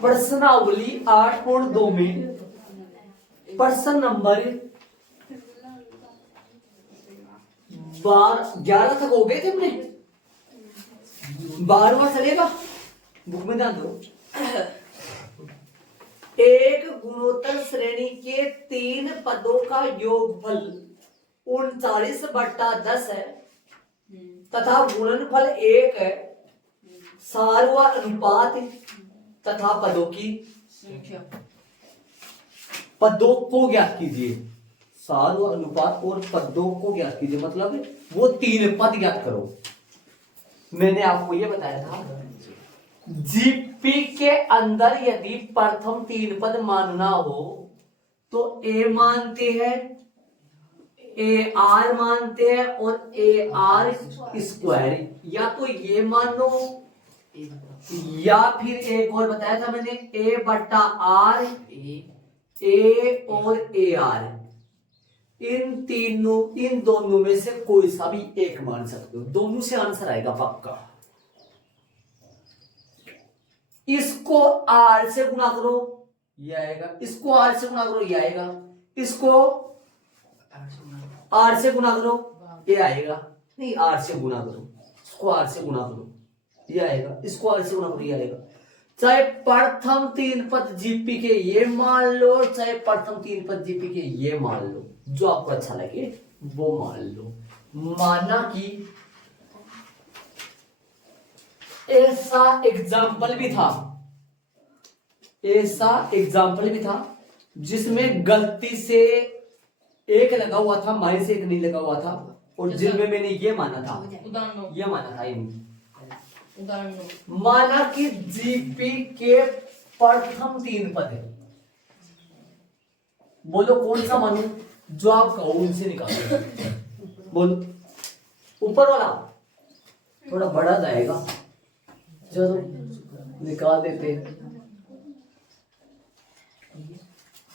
प्रश्नावली 8.2 में प्रश्न नंबर 11 तक हो गए थे हमने। 12वां चलेगा, बुक में ध्यान दो। एक गुणोत्तर श्रेणी के 3 पदों का योगफल 39/10 है तथा गुणनफल 1 है। सारवा अनुपात तथा पदों की संख्या। पदों को ज्ञात कीजिए। सारवा अनुपात और पदों को ज्ञात कीजिए मतलब वो 3 पद ज्ञात करो। मैंने आपको ये बताया था जीपी के अंदर यदि प्रथम 3 पद मानना हो तो ए मानते हैं, ए आर मानते हैं और ए आर स्क्वायर, या तो ये मान लो या फिर एक और बताया था मैंने ए बटा आर, ए और ए आर। इन दोनों में से कोई सा भी एक मान सकते हो, दोनों से आंसर आएगा पक्का। इसको आर से गुणा करो ये आएगा, इसको आर से गुणा करो ये आएगा, इसको आर से गुणा करो ये आएगा, नहीं आर से गुणा करो, इसको आर से गुणा करो ये आएगा, इसको आर से गुणा करो ये आएगा। चाहे प्रथम 3 पद जीपी के ये मान लो, चाहे प्रथम 3 पद जीपी के ये मान लो, जो आपको अच्छा लगे वो मान लो। माना कि ऐसा एग्जाम्पल भी था जिसमें गलती से 1 लगा हुआ था, -1 नहीं लगा हुआ था, और जिनमें मैंने ये माना था, ये माना था माना कि जीपी के प्रथम 3 पद है। बोलो कौन सा मानू, जो आप कहो उनसे निकालो। बोलो ऊपर वाला थोड़ा बड़ा जाएगा, चलो निकाल देते,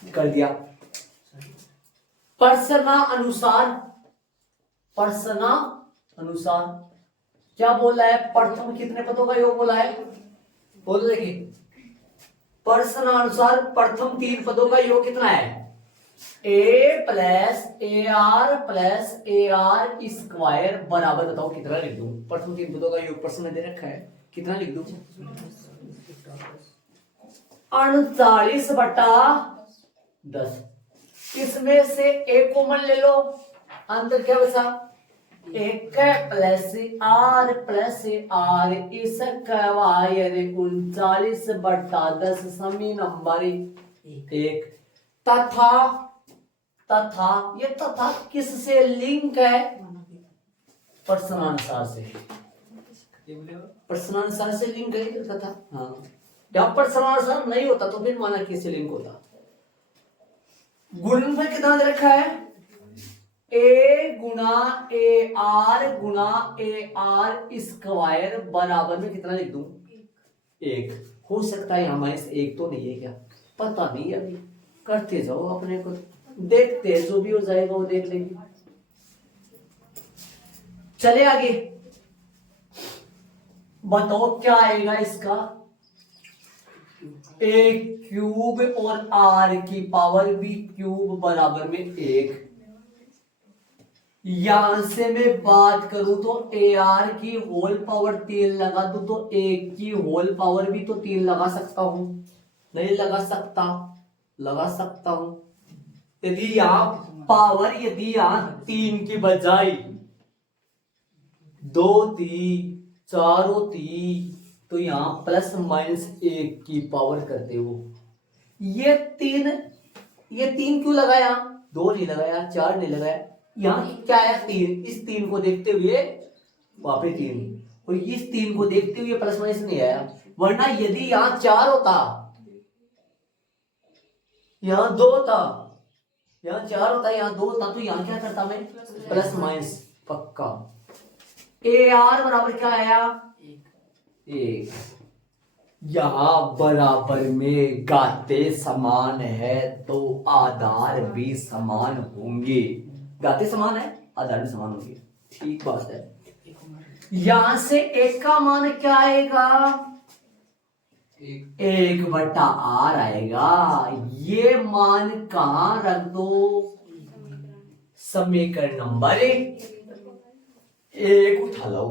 कर दिया। प्रश्न अनुसार क्या बोला है, प्रथम कितने पदों का योग बोला है, बोलो देखिए। प्रश्न अनुसार प्रथम 3 पदों का योग कितना है, ए प्लस ए आर स्क्वायर बराबर, बताओ कितना लिख दूं। प्रथम 3 पदों का योग प्रश्न में दे रखा है, कितना लिख दूं, 39/10। इसमें से एक कॉमन ले लो, अंदर क्या बचा, 1 प्लस आर स्क्वायर 39/10 समी नंबर 1। तथा ये तथा किससे लिंक है, प्रश्नानुसार से, प्रश्नानुसार से लिंक है तथा। हाँ जब प्रश्नानुसार नहीं होता तो फिर माना किससे लिंक होता। गुणनफल कितना दे रखा है, ए गुणा ए आर स्क्वायर बराबर में कितना लिख दूं, 1। हो सकता है यहाँ -1 तो नहीं है क्या, पता नहीं, अभी करते जाओ अपने को, देखते हैं जो भी हो जाएगा वो देख लेंगे। चले आगे, बताओ क्या आएगा इसका, ए क्यूब और आर की पावर बी क्यूब बराबर में 1। यहां से मैं बात करूं तो ए आर की होल पावर 3 लगा दूं तो 1 की होल पावर भी तो 3 लगा सकता हूं, नहीं लगा सकता, लगा सकता हूं। यदि यहां पावर, यदि यहां 3 की बजाय 2 थी, 4 थी, तो यहां ±1 की पावर करते हो। ये 3 क्यों लगाया, 2 नहीं लगाया, 4 नहीं लगाया, यहाँ क्या है 3, इस 3 को देखते हुए वहां पे 3, और इस 3 को देखते हुए ± नहीं आया। वरना यदि यहाँ 4 होता, यहाँ 2 था, यहाँ 4 होता, यहाँ 2 होता, तो यहाँ क्या करता मैं, ± पक्का। ए आर बराबर क्या आया, 1। यहां बराबर में गाते समान है तो आधार भी समान होंगे, गाते समान है आधार भी समान होंगे, ठीक बात है। यहां से 1 का मान क्या आएगा, 1/r आएगा। ये मान कहां रख दो? समीकरण नंबर 1 उठा लो।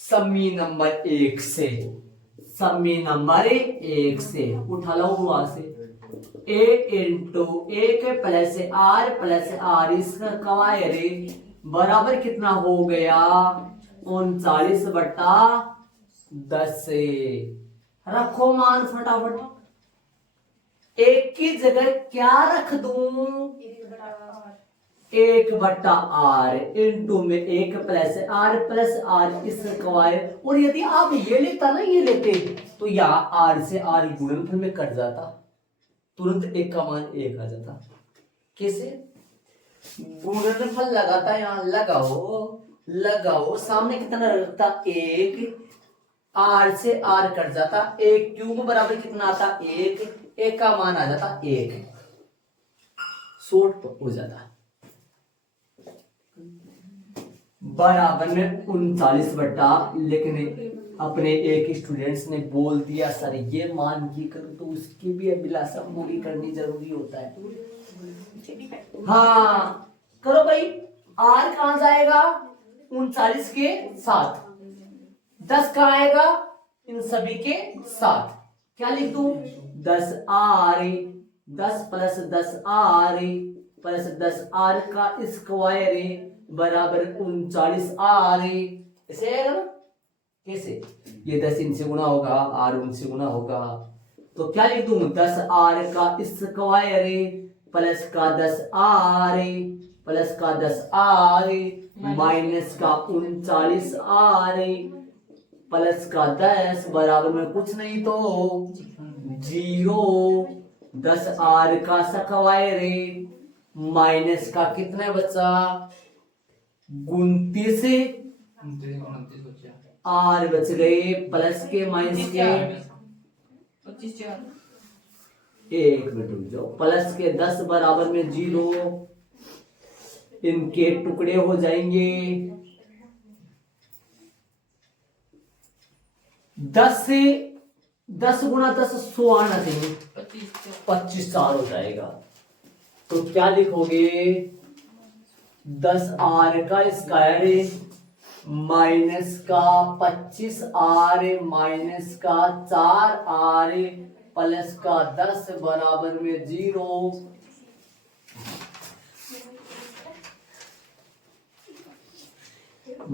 समी नंबर 1 से उठा लो वहां से। a इंटू 1 प्लस r इसका स्क्वायर बराबर कितना हो गया? 39/10। रखो मान फटाफट। 1 की जगह क्या रख दूं? 1/r इंटू में 1 प्लस r इसका स्क्वायर। और यदि आप ये लेता ना, ये लेते तो यहाँ r से r गुणनफल में कट जाता, तुरंत 1 का मान 1 आ जाता। कैसे? गुणनफल लगाता, यहाँ लगाओ सामने कितना रखता? 1, r से r कट जाता, 1 क्यूब बराबर कितना आता? 1 का मान आ जाता 1, शॉर्ट हो जाता। बराबर में 39 लेकिन अपने एक स्टूडेंट्स ने बोल दिया सर ये मान की करो, तो उसकी भी अभिलाषा पूरी करनी जरूरी होता है। हाँ करो भाई। r कहां जाएगा? 39 के साथ। 10 कहां आएगा? इन सभी के साथ। क्या लिख दूं? 10r 10 plus 10r plus 10r का स्क्वायर बराबर 39r। ऐसे आएगा ना? कैसे? ये 10 इनसे गुना होगा, r उनसे गुना होगा, तो क्या लिख दूं? 10r का स्क्वायर प्लस का 10r प्लस का 10r माइनस का 39r प्लस का 10 बराबर में कुछ नहीं तो 0। 10r का स्क्वायर माइनस का कितना बचा? 29 r बच गए, प्लस के माइनस के 1 मिनट रुक जाओ, प्लस के 10 बराबर में 0, इनके टुकड़े हो जाएंगे। 10 से 10 गुना 10 100 आना चाहिए, 25 4 हो जाएगा। तो क्या लिखोगे? 10r का स्क्वायर माइनस का 25r माइनस का 4r प्लस का 10 बराबर में 0।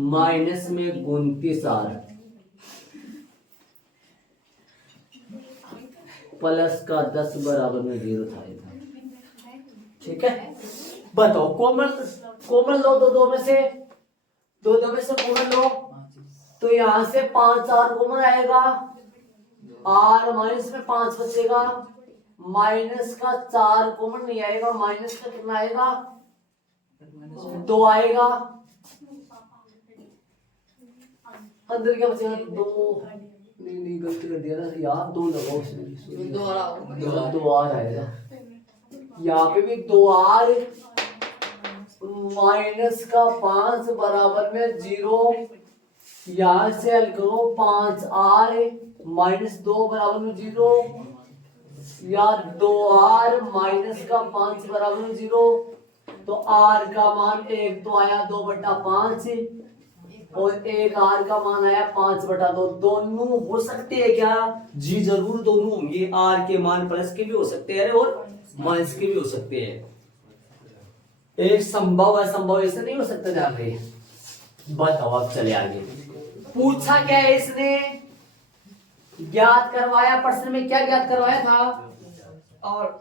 माइनस में 29r प्लस का 10 बराबर में 0 था। ठीक है, बताओ कॉमन लो, दो में से कॉमन लो, तो यहां से 5 r कॉमन आएगा, r माइनस में 5 बचेगा, माइनस का 4 कॉमन नहीं आएगा, माइनस का कितना आएगा? 2 आएगा, अंदर क्या बचेगा? 2 नहीं गलती कर दिया ना यार, 2 लगाओ उसमें, 2 r आएगा। यहाँ पे भी 2r माइनस का 5 बराबर में 0। यहां से हल करो, 5r माइनस 2 बराबर में 0, या 2r माइनस का 5 बराबर में 0। तो r का मान 1 तो आया 2/5 और 1r का मान आया 5/2। दोनों हो सकते हैं क्या? जी जरूर दोनों होंगे। r के मान प्लस के भी हो सकते हैं और माइनस के भी हो सकते हैं। एक संभव असंभव ऐसे नहीं हो सकता। ध्यान रहे, बताओ अब चले आगे। पूछा क्या है इसने? ज्ञात करवाया, प्रश्न में क्या ज्ञात करवाया था? और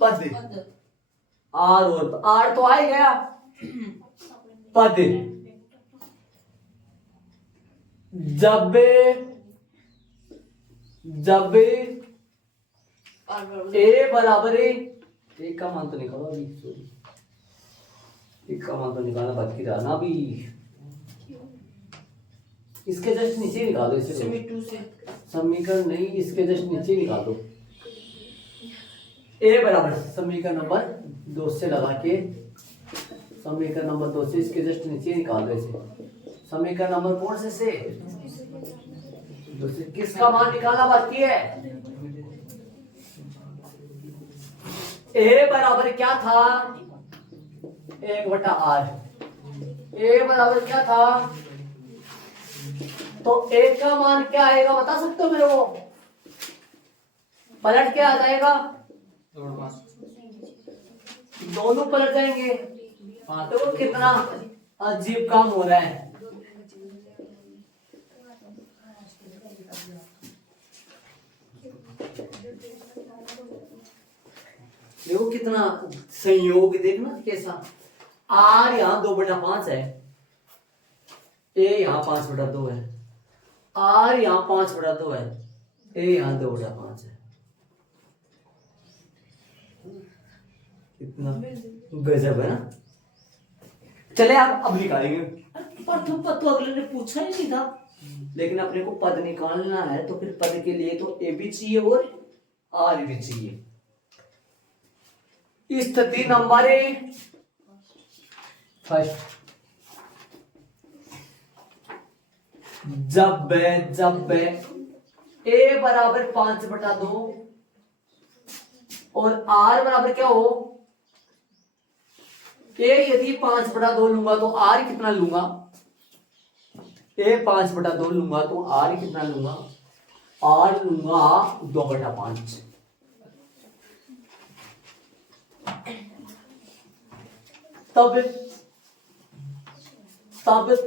पद। आर तो आ ही गया, पद जब ए बराबर एक का मान तो निकालो अभी, सॉरी एक का मान तो निकालना बाकी रहा ना अभी, इसके जस्ट नीचे निकालो, इसे समीकरण नहीं, इसके जस्ट नीचे निकालो। ए बराबर समीकरण नंबर 2 से लगा के, समीकरण नंबर 2 से इसके जस्ट नीचे निकालो इसे। समीकरण नंबर कौन से दूसरे किसका मान निकालना बाकी है? ए बराबर क्या था? 1/r। ए बराबर क्या था? तो ए का मान क्या आएगा बता सकते हो मेरे को? पलट क्या आ जाएगा? दोनों पलट जाएंगे। हाँ तो वो कितना अजीब काम हो रहा है। देखो कितना संयोग, देखना कैसा। आर यहाँ 2/5 है, ए यहाँ 5/2 है, आर यहाँ 5/2 है, ए यहाँ 2/5 है। कितना गजब है ना। चले आप अब निकालेंगे। पर तुम पद तो अगले ने पूछा ही नहीं था, लेकिन अपने को पद निकालना है तो फिर पद के लिए तो ए भी चाहिए और आर भी चाहिए। स्थिति नंबर फर्स्ट, जब ए बराबर 5/2 और आर बराबर क्या हो? ए यदि 5/2 लूंगा तो आर कितना लूंगा? ए 5/2 लूंगा तो आर कितना लूंगा? आर लूंगा 2/5। तब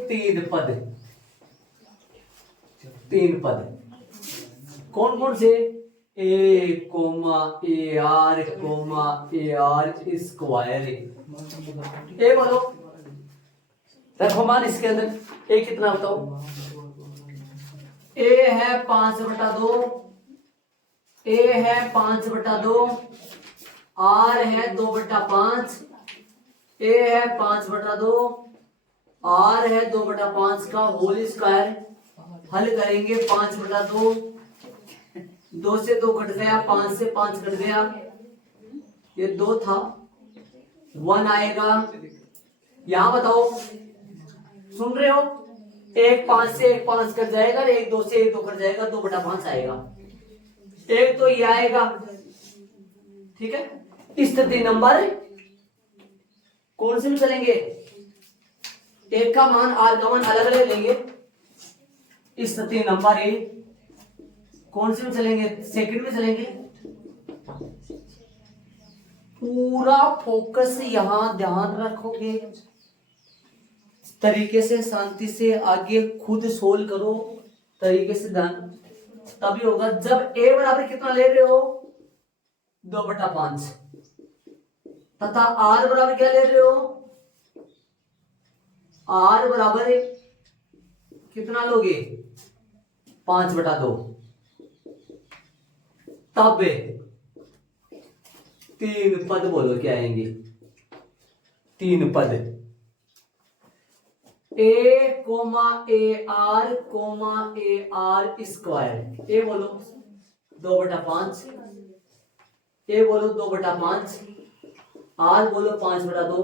तीन पद कौन कौन से? ए कोमा ए आर स्क्वायर। ए बोलो, रखो मान इसके अंदर। ए कितना बताओ? ए है 5/2, ए है 5/2, आर है 2/5, ए है 5/2, आर है 2/5 का होल स्क्वायर। हल करेंगे 5/2, 2 से 2 कट गया, 5 से 5 कट गया, ये 2 था, 1 आएगा। यहां बताओ, सुन रहे हो? एक 5 से 1 5 कट जाएगा, एक 2 से 1 2 कट जाएगा, 2/5 आएगा। एक तो ये आएगा, ठीक है। स्थिति नंबर कौन से में चलेंगे? एक का मान आर का मान अलग अलग लेंगे। स्थिति नंबर कौन से में चलेंगे? सेकंड में चलेंगे। पूरा फोकस यहां ध्यान रखोगे, तरीके से शांति से आगे खुद सोल्व करो, तरीके से ध्यान, तभी होगा। जब ए बराबर कितना ले रहे हो? 2/5 तथा आर बराबर क्या ले रहे हो? आर बराबर कितना लोगे? 5/2। तब 3 पद बोलो क्या आएंगे? 3 पद, ए आर स्क्वायर। ए बोलो 2/5, ए बोलो 2/5, आर बोलो 5/2,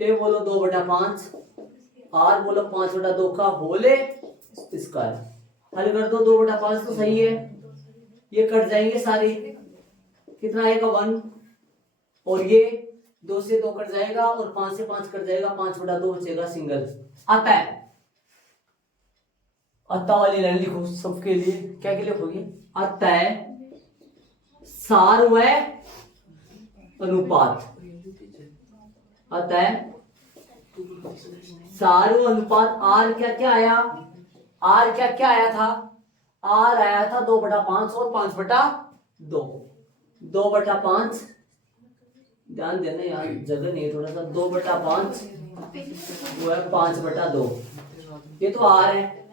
ए बोलो 2/5, आर बोलो 5/2 का होल स्क्वायर। हल कर दो, 2/5 तो सही है, ये कट जाएंगे सारे, कितना आएगा? 1, और ये 2 से 2 कट जाएगा और 5 से 5 कट जाएगा, 5/2 बचेगा सिंगल। आता है, अतः वाली लाइन लिखो सबके लिए। क्या के लिए लिखोगे? अतः सार्वय अनुपात, अतः सार्व अनुपात। आर क्या क्या आया? आर क्या क्या आया था? आर आया था 2/5 और 5/2। 2/5, ध्यान देना यार, जगह नहीं है थोड़ा सा। 2/5 वो है 5/2, ये तो आर है,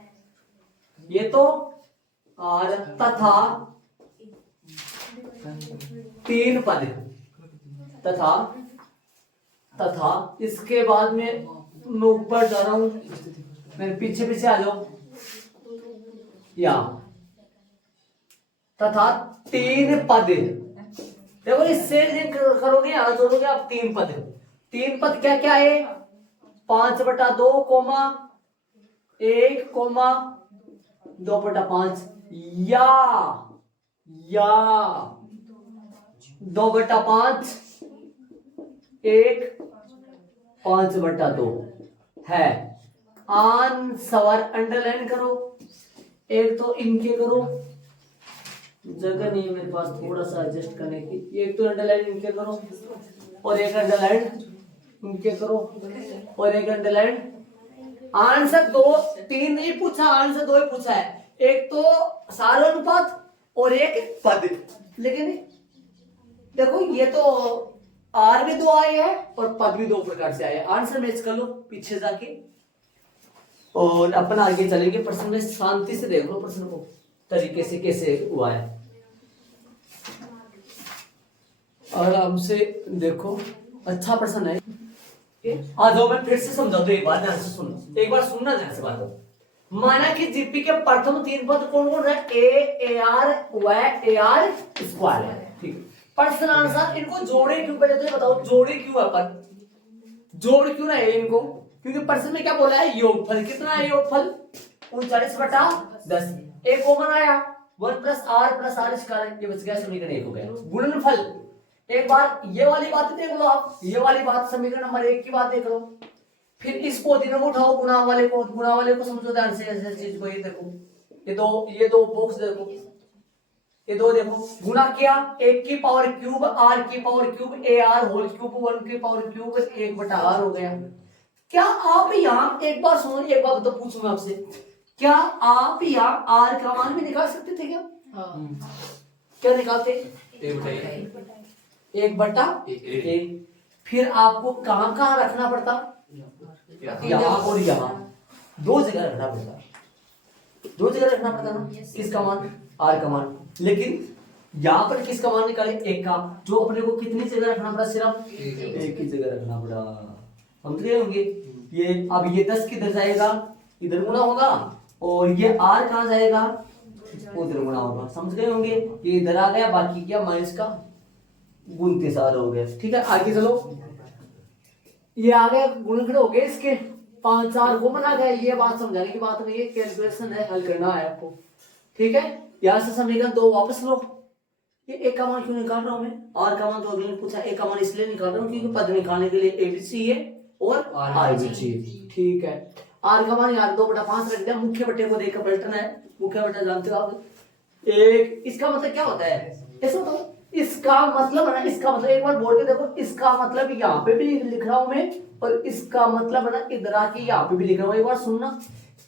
ये तो आर, तथा 3 पद, तथा इसके बाद में मैं ऊपर जा रहा हूं, मेरे पीछे पीछे आ जाओ। यहां तथा 3 पद, देखो इससे करोगे, यहां जोड़ोगे आप 3 पद। 3 पद क्या क्या है? 5/2, 1, 2/5 या 2/5 1 5/2 है। आंसर अंडरलाइन करो, एक तो इनके करो, जगह नहीं है मेरे पास थोड़ा सा एडजस्ट करने की, एक तो अंडरलाइन इनके करो और एक अंडरलाइन इनके करो और एक अंडरलाइन। आंसर 2 3 नहीं पूछा, आंसर 2 ही पूछा है, एक तो सारानुपात और एक पद। लेकिन देखो ये तो आर भी 2 आए हैं और पद भी 2 प्रकार से आए हैं। आंसर मैच कर लो पीछे जाके और अपन आगे चलेंगे। प्रश्न में शांति से देख लो प्रश्न को तरीके से कैसे हुआ है, आराम से देखो। अच्छा प्रश्न है। आ जाओ मैं फिर से समझा दो, एक बार ध्यान से सुनो, एक बार सुनना ध्यान से बात को। माना कि जीपी के प्रथम 3 पद कौन कौन है, ए आर व ए आर स्क्वायर है, ठीक। प्रश्न अनुसार इनको जोड़े क्यों, पहले तो ये बताओ जोड़े क्यों है, पर जोड़ क्यों ना है इनको, क्योंकि प्रश्न में क्या बोला है, योगफल कितना है, योगफल 39/10। एक कॉमन आया 1 + r स्क्वायर, ये बच गया समीकरण 1 हो गया। गुणनफल एक बार ये वाली बात देख लो आप, ये वाली बात समीकरण नंबर 1 की बात देख लो, फिर इसको तीनों को उठाओ, गुणा वाले को समझो ध्यान से ऐसे चीज को। ये देखो ये दो बॉक्स देखो, ये दो देखो, गुणा किया 1 की पावर क्यूब r की power cube A R whole cube 1 की पावर क्यूब 1/r हो गया। क्या आप यहाँ एक बार सुनो, एक बार तो पूछूं मैं आपसे, क्या आप यहाँ r का मान भी निकाल सकते थे क्या? क्या निकालते? 1/a। फिर आपको कहां रखना पड़ता, यहाँ और यहाँ, 2 जगह रखना पड़ता, 2 जगह रखना पड़ता ना, किसका मान, r का मान। लेकिन यहाँ पर किसका मान निकाले, 1 का, जो अपने को कितनी जगह रखना पड़ा, सिर्फ 1 की जगह रखना पड़ा। समझ गए होंगे ये। अब ये 10 किधर जाएगा, इधर गुना होगा, और ये r कहां जाएगा, उधर गुना होगा। समझ गए होंगे, ये इधर आ गया, बाकी क्या माइनस का 29 हो गया, ठीक है। आगे चलो, ये आ गया गुणनखंड हो गए इसके 5 4 को बना गया। ये बात समझाने की बात नहीं है, कैलकुलेशन है, हल करना है आपको, ठीक है। यहां से समीकरण 2 वापस लो। ये एक का मान क्यों निकाल रहा हूं मैं, आर का मान तो अगले ने पूछा, एक का मान इसलिए निकाल रहा हूं क्योंकि पद निकालने के लिए ए भी चाहिए और आर भी चाहिए, ठीक है। आर का मान यार 2/5 रख दिया, मुख्य बट्टे को देकर पलटना है। मुख्य बट्टा जानते हो आप, एक, इसका मतलब क्या होता है, ऐसा बताओ, इसका मतलब है ना, इसका मतलब एक बार बोल के देखो, इसका मतलब यहाँ पे भी लिख रहा हूं मैं, और इसका मतलब है ना इधर आके यहाँ पे भी लिख रहा हूं। एक बार सुनना,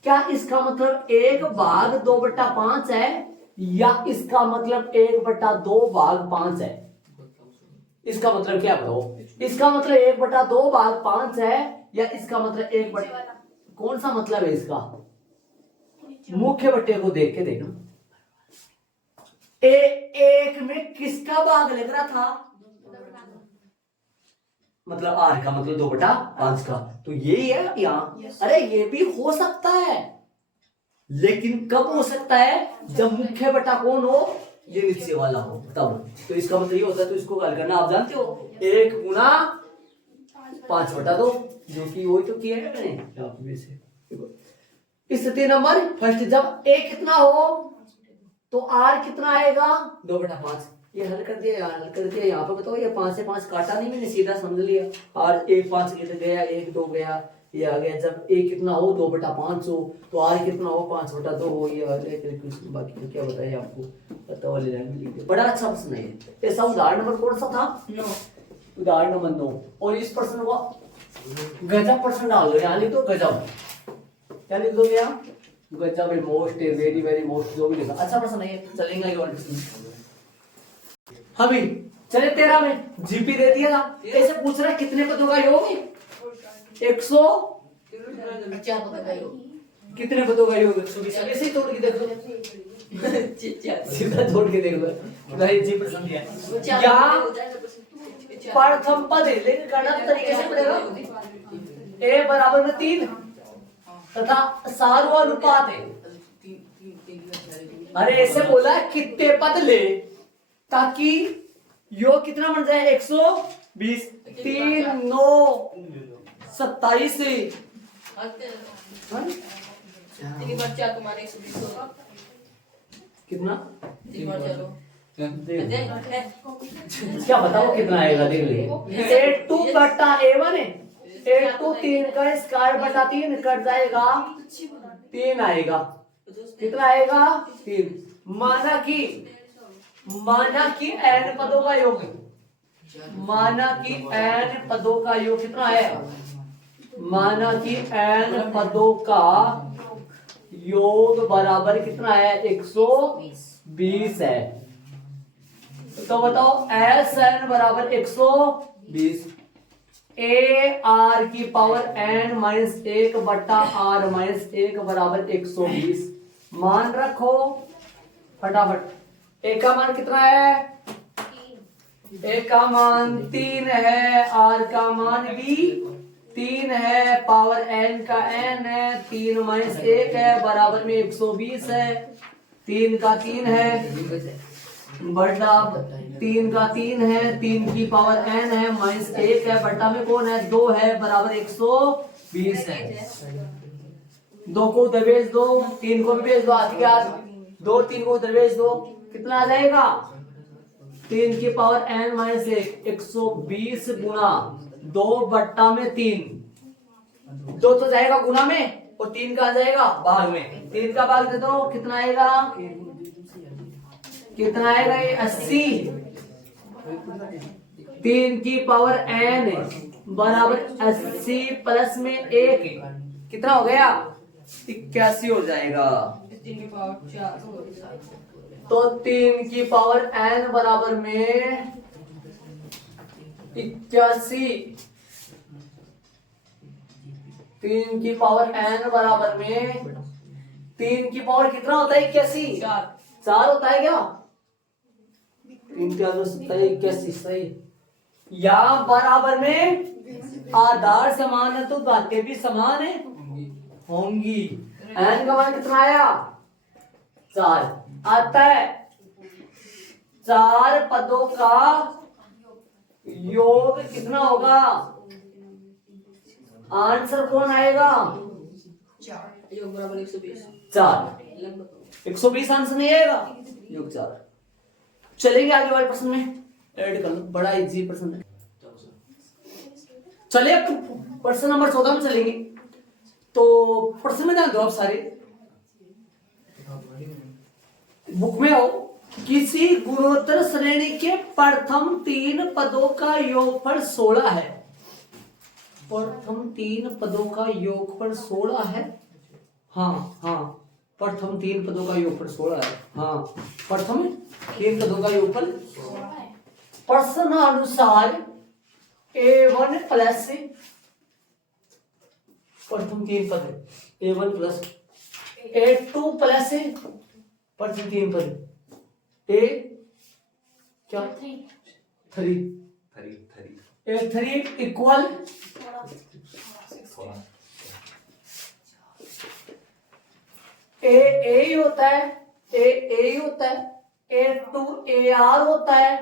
क्या इसका मतलब 1/2/5 है, या इसका मतलब 1/2/5 है? इसका मतलब क्या बताओ, इसका मतलब 1/2/5 है, या इसका मतलब 1 कौन सा मतलब है इसका? मुख्य बट्टे को देख के देखना, एक में किसका भाग लग रहा था, मतलब आर का मतलब 2/5 का, तो यही है यहाँ। अरे ये भी हो सकता है, लेकिन कब हो सकता है, जब मुख्य बटा कौन हो, ये नीचे वाला हो तब। तो इसका मतलब ये होता है, तो इसको हल करना आप जानते हो, 1 गुना 5/2, जो कि वही तो किया है मैंने। स्थिति नंबर फर्स्ट, जब a कितना हो तो r कितना आएगा, 2/5। ये हल कर दिया यार, हल कर दिया। यहाँ पे बताओ, ये 5 से 5 काटा नहीं मैंने, सीधा समझ लिया। r 1 5 किधर गया, 1 2 गया, ये आ गया। जब a कितना हो 2/5 हो, तो r कितना हो 5/2 हो। ये बाकी तो क्या बताया आपको, पता वाले लाइन में लिख दिया। बड़ा अच्छा प्रश्न है ये। ऐसा उदाहरण नंबर कौन सा था, 9, उदाहरण नंबर 9। और इस प्रश्न को गजब प्रश्न डाल दो, यहाँ लिख दो गजब, क्या लिख दोगे यहाँ, गजब है, मोस्ट है, वेरी वेरी मोस्ट, जो भी लिखा। अच्छा प्रश्न है, चलेगा ये वाला प्रश्न। अभी चले 13 में जीपी दे दिया था, ऐसे पूछ रहा है कितने पदों का योग, 100 कितने पदों का योग, 120। ऐसे ही तोड़ के देख लो, सीधा तोड़ के देख लो, भाई जी प्रश्न दिया या प्रथम पद है, लेकिन करना तो तरीके से पड़ेगा। a बराबर में 3 तथा सार्वनुपात है। अरे ऐसे बोला कितने पद ले, ताकि योग कितना बन जाए, 120। 3 9 27 3 बार 4 तुम्हारे 120 होगा। कितना? 3 बार 4 क्या बताओ कितना आएगा, देख ले। A2 बटा A1 है, A2 3 का स्क्वायर बटा 3 कट जाएगा, 3 आएगा। कितना आएगा? 3। माना कि n पदों का योग है, माना कि n पदों का योग कितना है? माना कि n पदों का योग बराबर कितना है? 120 है। तो बताओ Sn बराबर 120, ए आर की पावर n माइनस 1 बटा r माइनस 1 बराबर 120। मान रखो फटाफट। ए का मान कितना है? ए का मान 3 है, r का मान भी 3 है, पावर n का n है, 3 माइनस 1 है बराबर में 120 है, 3 का 3 है बटा 3 का 3 है, 3 की पावर n है, माइनस 1 है, बटा में कौन है? 2 है, बराबर 120 है। 2 को उधर भेज दो, 3 को भी भेज दो, आधी के हाथ 2, 3 को उधर भेज दो, कितना आ जाएगा? 3 की पावर n माइनस 1, 120 गुना 2 बट्टा में 3, 2 तो जाएगा गुना में और 3 का आ जाएगा भाग में। 3 का भाग दे दो, कितना आएगा? कितना आएगा? ये 80। 3 की पावर n बराबर 80 प्लस में 1 कितना हो गया? 81 हो जाएगा। 3 की पावर 4 तो 3 की पावर n बराबर में 81, 3 की पावर n बराबर में 3 की पावर कितना होता है? 81, 4 होता है क्या? 3 क्या 81 सही। या बराबर में आधार समान है तो बातें भी समान है होंगी। n का मान कितना आया? 4 आता है। 4 पदों का योग कितना होगा? आंसर कौन आएगा? योग बराबर 120। 4 120 आंसर नहीं आएगा, योग 4। चलेंगे आगे वाले प्रश्न में, ऐड कर लो, बड़ा इजी प्रश्न है। चलिए अब प्रश्न नंबर 14 में चलेंगे। तो प्रश्न में ध्यान दो आप सारे, बुक में हो। किसी गुणोत्तर श्रेणी के प्रथम 3 पदों का योगफल 16 है। प्रथम 3 पदों का योगफल 16 है। हाँ प्रथम 3 पदों का योगफल 16 है। हाँ प्रथम 3 पदों का योगफल प्रश्न अनुसार A1 प्लस प्रथम 3 पद A1 प्लस A2 प्लस प्रथम 3 पद A क्या 3 A3 इक्वल ए होता है, ए होता है, A2 AR होता है।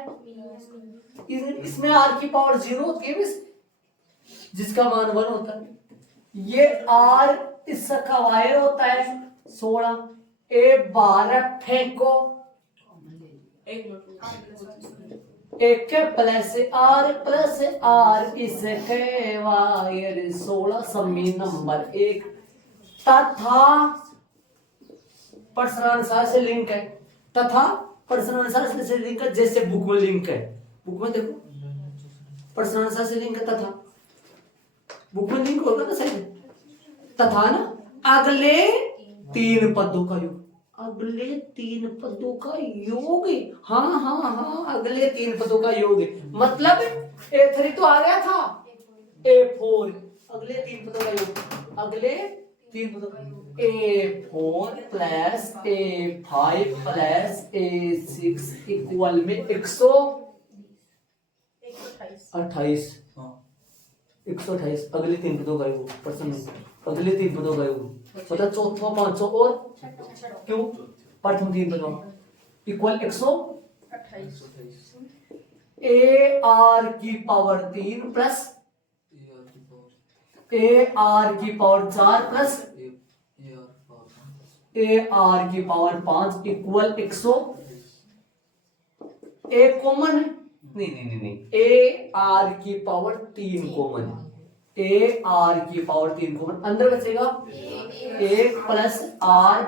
इसमें R की पावर 0 होती है, जिसका मान 1 होता है। ये R इसका वायर होता है 16। A12 फेंको, एक प्लस R इसके वायर 16 समी नंबर 1 तथा प्रश्नानुसार से लिंक है। तथा प्रश्नानुसार से लिंक है, जैसे बुक में लिंक है। बुक में देखो प्रश्नानुसार से लिंक है, तथा बुक में लिंक होगा ना सही। तथा ना अगले 3 पदों का योग, अगले 3 पदों का योग। हाँ अगले 3 पदों का योग। मतलब A3 तो आ गया था, A4 अगले 3 पदों का योग, अगले 3 पदों का योग। A4 plus A5 plus A6 equal में 128। 128 अगले 3 पदों का योग। प्रश्न अगले 3 पदों का योग मतलब चौथा 500 और क्यों प्रथम 3 पदों इक्वल 128। AR की पावर 3 प्लस AR की पावर 4 प्लस ए आर की पावर 5 इक्वल 100, ए कॉमन है, नहीं, ए आर की पावर 3 कॉमन है, ए आर की पावर 3 कॉमन, अंदर बचेगा 1 प्लस आर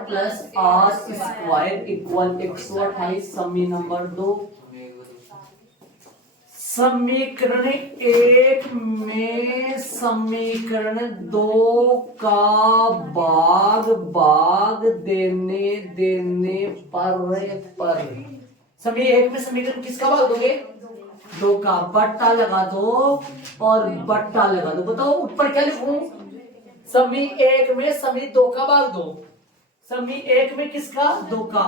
स्क्वायर इक्वल 128, समी नंबर 2। समीकरण 1 में समीकरण 2 का भाग देने पर समी 1 में समीकरण किसका भाग दोगे? 2 का, बट्टा लगा दो और बट्टा लगा दो। बताओ ऊपर क्या लिखूं? समी 1 में समी 2 का भाग दो, समी 1 में किसका? 2 का,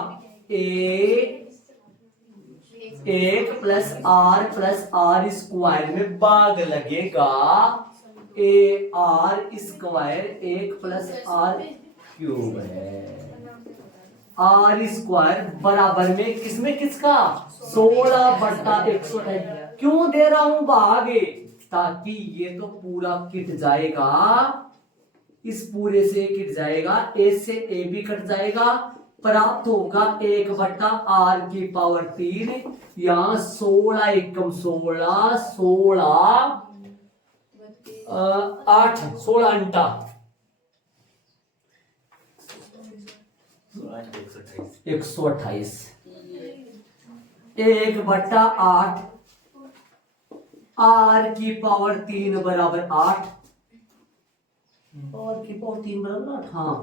ए 1 प्लस आर स्क्वायर में भाग लगेगा A R square 1 plus R cube है, आर स्क्वायर बराबर में किसमें किसका? 16 बट्टा 128। क्यों दे रहा हूं भाग? ताकि ये तो पूरा किट जाएगा, इस पूरे से किट जाएगा, ए से ए भी कट जाएगा, प्राप्त होगा 1 बट्टा आर की पावर 3, यहां 16 एकम 16 8 16 अंटा 128, 1 बट्टा 8 आर की पावर 3 बराबर 8, आर की पावर 3 बराबर 8, हाँ,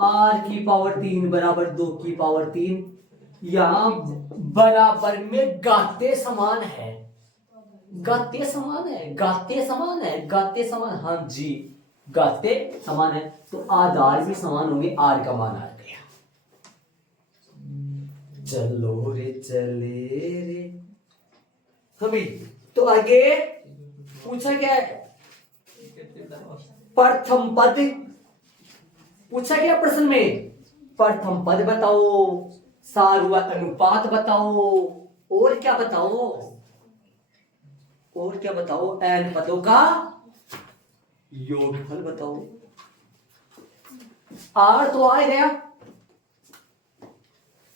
आर की पावर 3 बराबर 2 की पावर 3, यहां बराबर में गाते समान है, गाते समान है, गाते समान है, गाते समान, हाँ जी गाते समान है, तो आधार भी समान होंगे, आर का मान आ गया। चलो रे चले रे हमी, तो आगे पूछा क्या है? प्रथम पद पूछा गया प्रश्न में, प्रथम पद बताओ, सार्वत्रिक अनुपात बताओ, और क्या बताओ? और क्या बताओ? n पदों का योगफल बताओ। आर तो आ गया,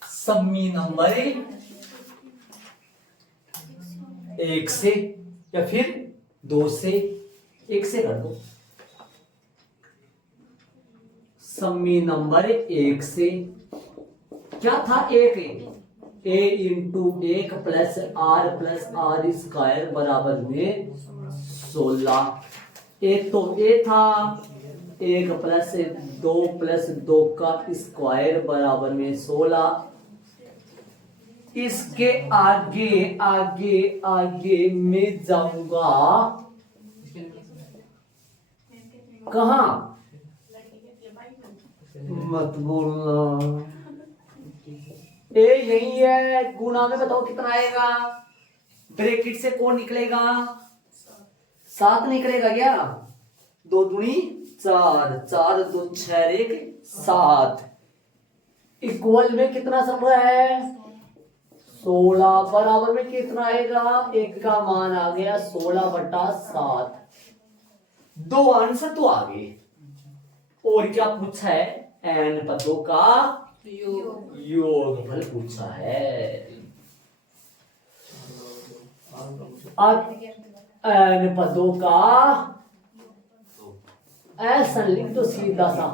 सम्मी नंबर 1 से या फिर 2 से, 1 से कर दो, सम्मी नंबर 1 से क्या था? 1 ए इंटू 1 प्लस आर स्क्वायर बराबर में 16, एक तो ए था, 1 प्लस 2 का स्क्वायर बराबर में 16, इसके आगे मैं जाऊंगा कहां? मत बोलना, ए यही है, गुणा में बताओ कितना आएगा? ब्रैकेट से कौन निकलेगा? 7 निकलेगा क्या? 2 दूनी 4, 4 2 6 1 7, इक्वल में कितना सब है? 16, बराबर में कितना आएगा? 1 का मान आ गया 16 बटा 7, 2 आंसर तो आ गए। और क्या पूछा है? n पदों का योगफल पूछा है। अब n पदों का ऐसा लिख दो सीधा सा,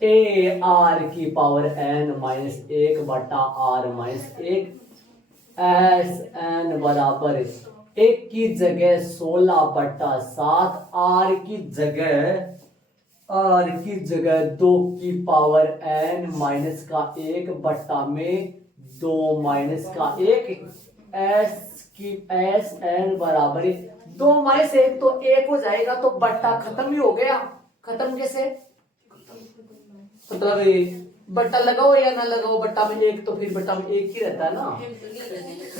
ए आर की पावर n माइनस 1 बटा आर माइनस 1, एस एन बराबर 1 की जगह 16 बटा 7, आर की जगह 2 की पावर n माइनस का 1 बट्टा में 2 माइनस का 1, एस एन बराबर 2 माइनस 1 तो 1 हो जाएगा, तो बट्टा खत्म ही हो गया। खत्म कैसे? मतलब बट्टा लगाओ या ना लगाओ, बट्टा में 1 तो फिर बट्टा में 1 ही रहता है ना।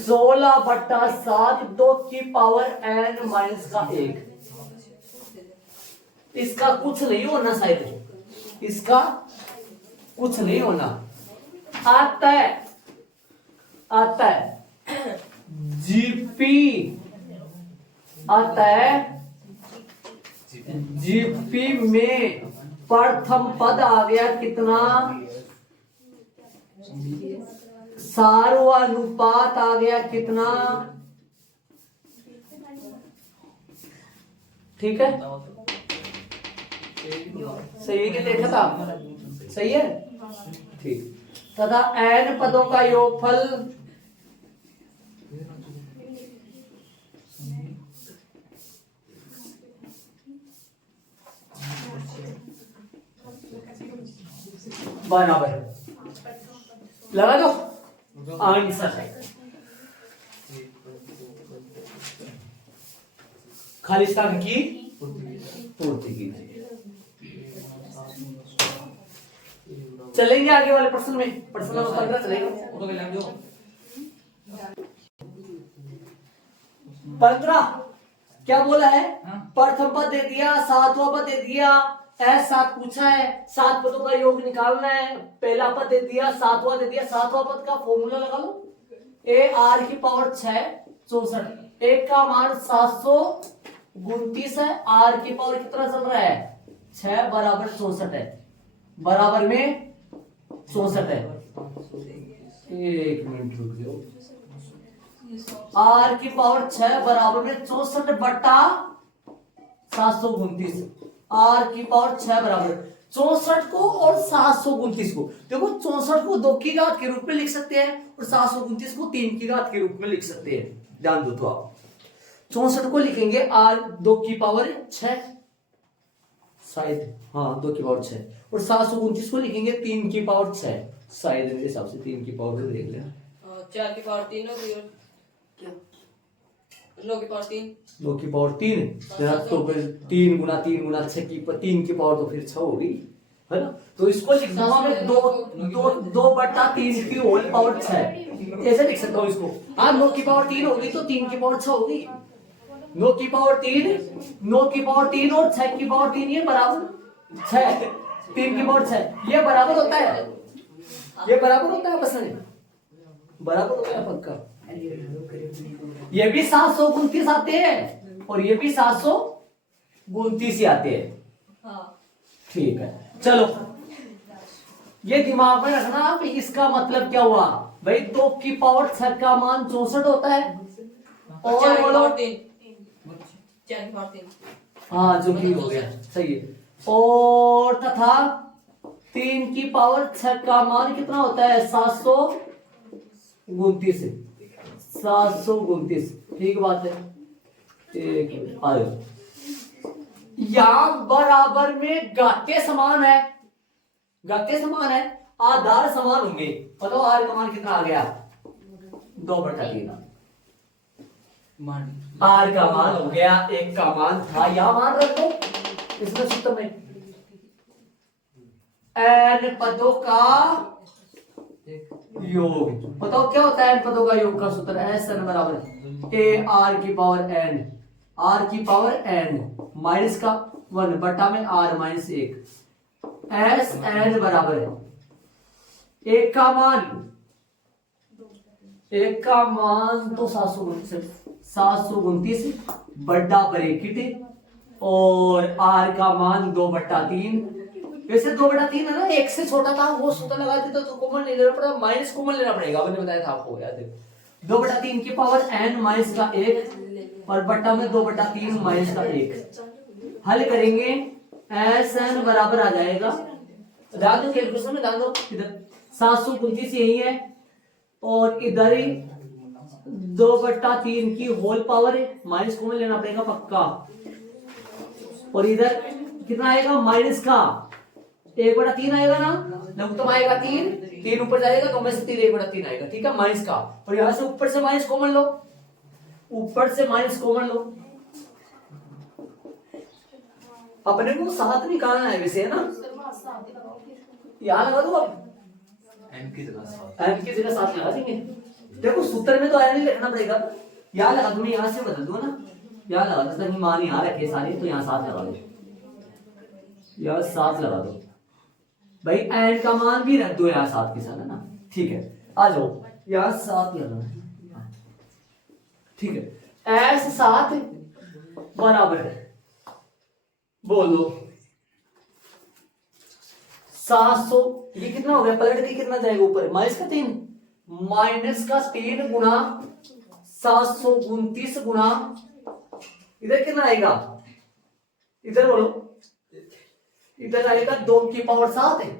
16 बट्टा 7, 2 की पावर n माइनस का 1, इसका कुछ नहीं होना शायद, इसका कुछ नहीं होना। आता है जीपी, आता है जीपी में प्रथम पद आ गया कितना? सार्वनुपात आ गया कितना? ठीक है, सही है कि देखा था? सही है, ठीक। तथा n पदों का योगफल बराबर लगा दो आंसर है। खालिस्तान की पूर्ति कीजिए। चलेंगे आगे वाले प्रश्न में, प्रश्न नंबर 15 चलेगा। 15 क्या बोला है? प्रथम पद दे दिया, सातवां पद दे दिया, S7 पूछा है, 7 पदों का योग निकालना है। पहला पद दे दिया, सातवां दे दिया, सातवां पद का फॉर्मूला लगा लो। AR की पावर 6 64, एक का मान 729 है, R की पावर कितना चल रहा है? 6 बराबर 64 है, बराबर में 64 है। एक मिनट रुक जाओ। R की पावर 6 बराबर में 64 बट्टा 729। R की पावर 6 बराबर 64 को और 729 को, देखो 64 को 2 की घात के रूप में लिख सकते हैं और 729 को 3 की घात के रूप में लिख सकते हैं। ध्यान दो तो आप 64 को लिखेंगे R 2 की पावर 6 शायद, हाँ 2 की पावर 6, और 729 को लिखेंगे 3 की पावर 6 शायद, मेरे हिसाब से 3 की पावर देख लेना। 4 की पावर 3 हो गई और क्या 9 की पावर 3, 2 की पावर 3 तो फिर 3 गुना 3 गुना 6 की 3 की पावर तो फिर 6 होगी, है ना? तो इसको लिख दूंगा मैं 2 बट्टा 3 की होल पावर 6, ऐसे लिख सकता हूँ इसको। हाँ 9 की पावर 3 होगी तो 3 की पावर 6 होगी। 9 की पावर 3, 9 की पावर 3 और 6 की पावर 3 ये बराबर 6, 3 की पावर 6 ये बराबर होता है, ये बराबर होता है, पसंद बराबर होता है पक्का। ये भी 729 आते हैं और ये भी 729 ही आते हैं। हाँ ठीक है, चलो ये दिमाग में रखना कि इसका मतलब क्या हुआ भाई। 2 की पावर 6 का मान 64 होता है, और 4 की बोलो पावर 3, 4 की पावर 3, हाँ जो कि हो गया सही है, और तथा 3 की पावर 6 का मान कितना होता है? 729, 729, ठीक बात है। एक मिनट आ जाओ, यहाँ बराबर में घाते समान है, घाते समान है, आधार समान होंगे। बताओ R का मान कितना आ गया? 2/3। R का मान हो गया, एक का मान था, यहां मान रख दो इसमें सूत्र में। n पदों का योग, बताओ क्या होता है n पदों का योग का सूत्र? SN बराबर A R की पावर n, R की पावर n माइनस का 1 बटा में R माइनस 1, SN बराबर है एक का मान तो 729 बड़ा ब्रैकेट और R का मान 2/3। वैसे 2/3 है ना, एक से छोटा था वो सूत्र लगा देता तो कॉमन ले लेना पड़ेगा, माइनस कॉमन लेना पड़ेगा, मैंने बताया था आपको, याद है। 2/3 की पावर n माइनस का 1 और बट्टा में 2/3 माइनस का 1। हल करेंगे SN बराबर आ जाएगा, ध्यान दो कैलकुलेशन में, ध्यान दो इधर 729 यही है और इधर ही 2/3 की होल पावर है, माइनस कॉमन लेना पड़ेगा पक्का, और इधर कितना आएगा? माइनस का 1/3 आएगा ना, लघुत्तम आएगा 3 ऊपर जाएगा तो में से 3 1/3 आएगा, ठीक है, माइनस का, और यहां से ऊपर से माइनस कॉमन लो, ऊपर से माइनस कॉमन लो, अपने को 7 निकालना है वैसे, है ना? यहां लगा दो अब n की जगह 7 लगा देंगे। देखो सूत्र में तो n नहीं लिखना पड़ेगा, यहां लगा दो, मैं यहां से बदल दूं ना, यहां लगा दो, तभी मान यहां रखे सारे, तो यहां 7 लगा दो, यहां 7 लगा दो भाई, n का मान भी रख दो यहां 7 के साथ, है ना? ठीक है, आ जाओ यहां 7 लगाना, ठीक है। S7 बराबर है, बोलो 700, ये कितना हो गया, पलट के कितना जाएगा ऊपर, माइनस का 3, माइनस का 3 गुना 729 गुना, इधर कितना आएगा, इधर बोलो, इधर आएगा 2 की पावर 7 है,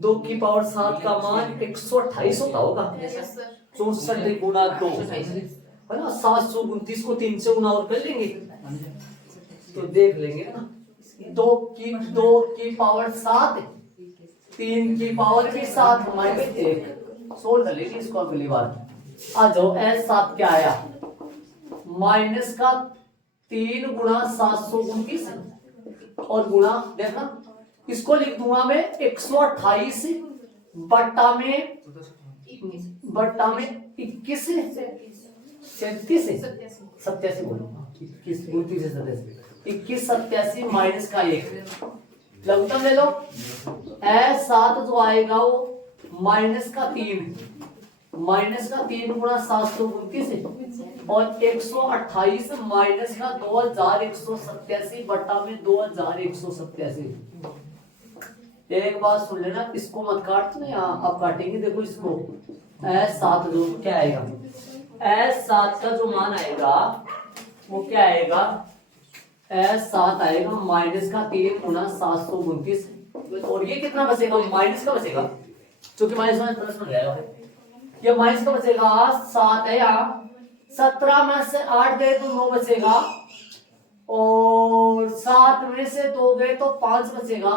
2 की पावर 7 का मान 128 होता होगा, 64 गुना 2 है ना, 729 को 3 से गुना और कर लेंगे तो देख लेंगे ना, 2 की पावर 7, 3 की पावर भी 7, हमारे 1 सोल्व कर लेंगे इसको अगली बार। आ जाओ, S7 क्या आया, माइनस का 3 गुना 729 और गुना देखना, इसको लिख दूंगा मैं 128 बट्टा में 21 37 बोलो, 21 21 87 माइनस का 1, लघुत्तम ले लो, S7 जो आएगा वो माइनस का 3 गुना 729 और 128 माइनस का 2187 बट्टा में 2187। एक बात सुन लेना, इसको मत काट ना, यहाँ अब काटेंगे, देखो इसको, S7 जो क्या आएगा, S7 का जो मान आएगा वो क्या आएगा, S7 आएगा माइनस का 3 गुना 729 और ये कितना बचेगा, माइनस का बचेगा, क्योंकि माइनस में प्लस बन जाएगा, ये माइनस का बचेगा 7 है यहाँ, 17 में से 8 गए तो 9 बचेगा और 7 में से 2 गए तो 5 बचेगा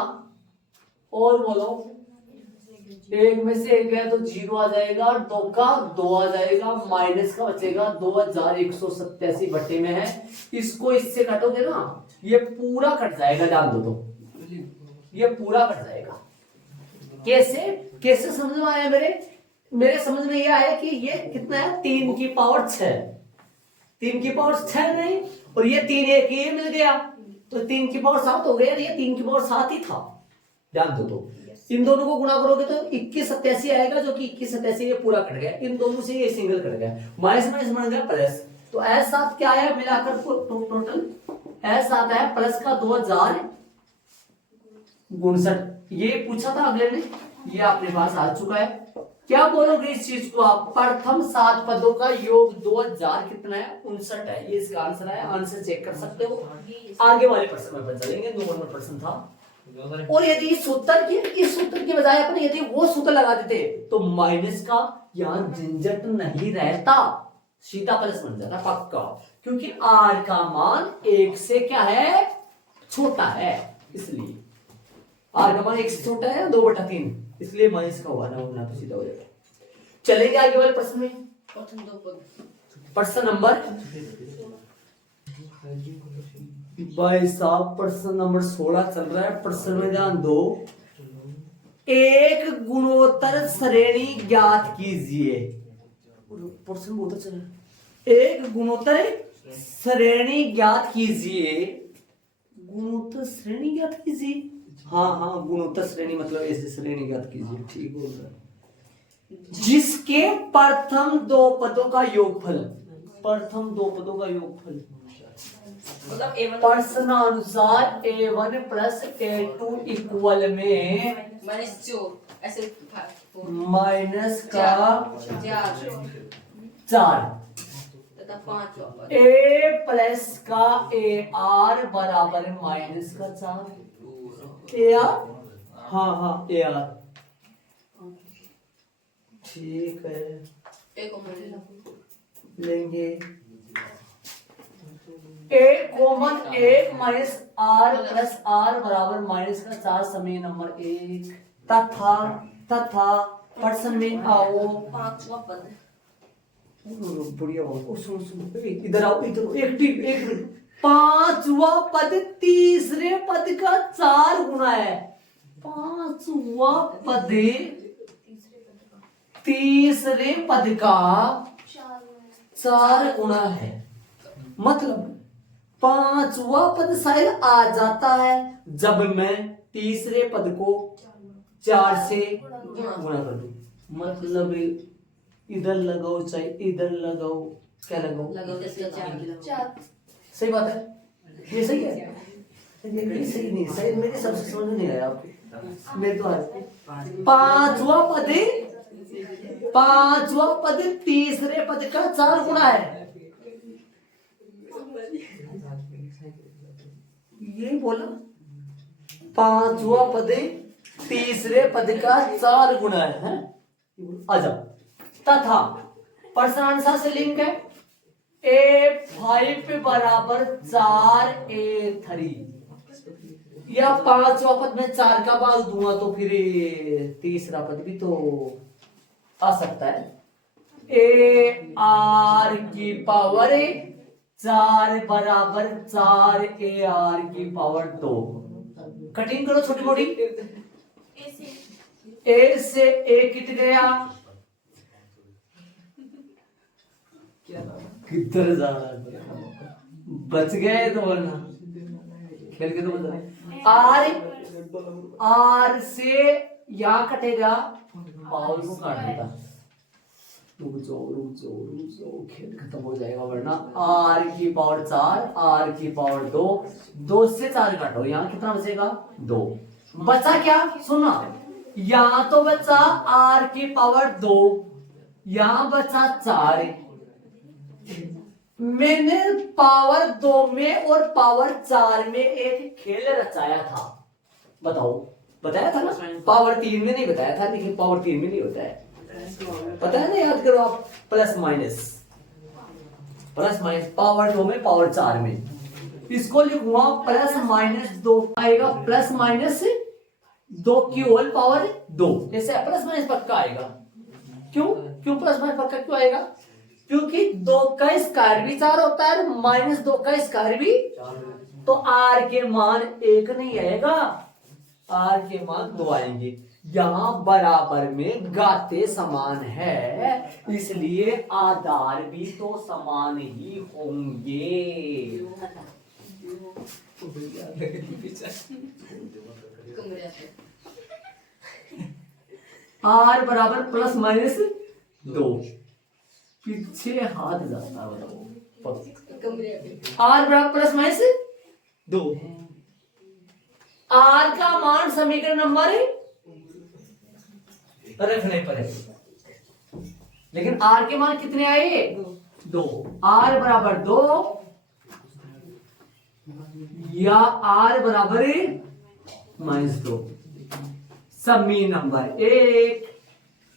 और बोलो 1 में से 1 गया तो 0 आ जाएगा, 2 का 2 आ जाएगा, माइनस का बचेगा 2187 बट्टे में है, इसको इससे काटोगे ना ये पूरा कट जाएगा, जान दो तो ये पूरा कट जाएगा। कैसे कैसे समझ में आया, मेरे समझ में यह आया कि ये कितना है, 3 की पावर 6, 3 की पावर 6 नहीं, और ये 3 एक ये मिल गया तो 3 की पावर 7 हो गया, ये 3 की पावर 7 ही था, ध्यान दो तो इन दोनों को गुणा करोगे तो 2187 आएगा, जो कि 2187 ये पूरा कट गया, इन दोनों से ये सिंगल कट गया, माइनस माइनस बन गया प्लस, तो S7 क्या आया मिलाकर टोटल, S7 है प्लस का 2059, ये पूछा था अगले ने, ये अपने पास आ चुका है। क्या बोलोगे इस चीज को आप, प्रथम 7 पदों का योग 2000 कितना है, 59 है, ये इसका आंसर है, आंसर चेक कर सकते हो, आगे वाले प्रश्न में पता चलेंगे, 2 नंबर प्रश्न था। और यदि इस सूत्र के बजाय अपन यदि वो सूत्र लगा देते तो माइनस का यहाँ झंझट नहीं रहता, सीधा प्लस बन जाता पक्का, क्योंकि r का मान 1 से क्या है, छोटा है, इसलिए r का मान 1 से छोटा है 2/3, इसलिए माइनस का हुआ ना तो सीधा हो जाएगा। चलेंगे आगे वाले प्रश्न में, प्रश्न नंबर भाई साहब प्रश्न नंबर 16 चल रहा है, प्रश्न में ध्यान दो, एक गुणोत्तर श्रेणी ज्ञात कीजिए, प्रश्न बहुत अच्छा है, एक गुणोत्तर श्रेणी ज्ञात कीजिए, गुणोत्तर श्रेणी ज्ञात कीजिए, हाँ गुणोत्तर श्रेणी मतलब ऐसे श्रेणी ज्ञात कीजिए, ठीक बोल रहा है, जिसके प्रथम 2 पदों का योगफल, प्रथम 2 पदों का योगफल मतलब प्रश्नानुसार A1 प्लस A2 इक्वल में ऐसे माइनस का 4 तथा 5 A प्लस का AR बराबर माइनस का 4, AR हाँ AR ठीक है, लेंगे A common 1 minus R plus R बराबर माइनस का 4 समय नंबर 1 तथा प्रश्न में आओ, 5वां पद बढ़िया बात, सुनो इधर आओ, इधर एक 5वां पद तीसरे पद का 4 गुना है, 5वां पद तीसरे पद का 4 गुना है, मतलब 5वां पद शायद आ जाता है जब मैं तीसरे पद को 4 से गुणा कर दूं, मतलब इधर लगाओ चाहे इधर लगाओ, क्या लगाओ सही बात है, ये सही है, ये सही नहीं, सही मेरे सबसे समझ नहीं आया आपको, मेरे तो पांचवा पद तीसरे पद का 4 गुना है। ये बोला पांचवा पद तीसरे पद का 4 गुना है? अच्छा, तथा प्रश्नानुसार से लिंक है A5 बराबर 4A3। या पांचवा पद में 4 का भाग दूंगा तो फिर तीसरा पद भी तो आ सकता है। AR की पावर 4 बराबर 4AR की पावर 2। कटिंग करो छोटी मोटी। A से A कित गया, किधर जा रहा है? बच गए तो बोलना, खेल के तो बता। आर से यहाँ कटेगा, पावर को काट देगा। रुक जाओ, खेल खत्म हो जाएगा वरना। आर की पावर 4, आर की पावर 2, 2 से 4 काटो, यहाँ कितना बचेगा? 2। बचा क्या? सुना, यहाँ तो बचा आर की पावर 2, यहाँ बचा 4। मैंने पावर 2 में और पावर 4 में एक खेल रचाया था। बताओ, बताया था ना? पावर 3 में नहीं बताया था, लेकिन पावर 3 में नहीं होता है, पता है ना? याद करो आप, प्लस माइनस पावर 2 में पावर 4 में। इसको लिखूंगा प्लस माइनस 2 आएगा, प्लस माइनस 2 की होल पावर 2। ऐसे प्लस माइनस पक्का आएगा। क्यों प्लस माइनस पक्का क्यों आएगा? क्योंकि 2 का स्क्वायर भी 4 होता है, माइनस 2 का स्क्वायर भी, तो आर के मान 1 नहीं आएगा, आर के मान 2 आएंगे। यहाँ बराबर में गाते समान है, इसलिए आधार भी तो समान ही होंगे। आर बराबर प्लस माइनस 2, पीछे हाथ जाता है, बताओ। आर बराबर प्लस माइनस 2, आर का मान समीकरण नंबर रखने पड़ेगा, लेकिन आर के मान कितने आए? 2। आर बराबर 2 या आर बराबर -2, समी नंबर 1।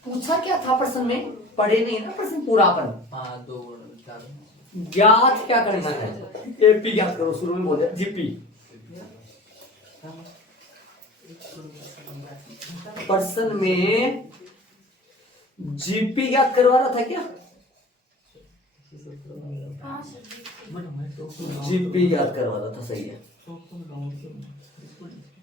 पूछा क्या था प्रश्न में? पढ़े नहीं ना प्रश्न पूरा अपन। 2 ज्ञात क्या करना है? एपी ज्ञात करो, शुरू में बोले जीपी। प्रश्न में जीपी ज्ञात करवा रहा था क्या? जीपी ज्ञात करवा रहा था, सही है।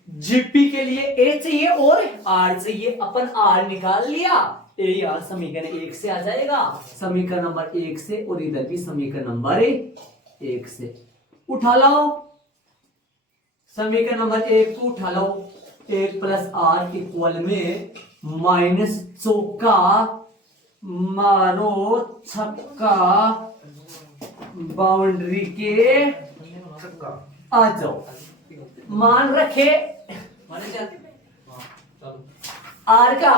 जीपी के लिए ए चाहिए और आर चाहिए, अपन आर निकाल लिया, ए आर समीकरण 1 से आ जाएगा, समीकरण नंबर 1 से, और इधर भी समीकरण नंबर 1 से उठा लो। समीकरण नंबर 1 को उठा लो। 1 प्लस आर इक्वल में माइनस चौका मारो छक्का, बाउंड्री के आ जाओ। मान रखे आर का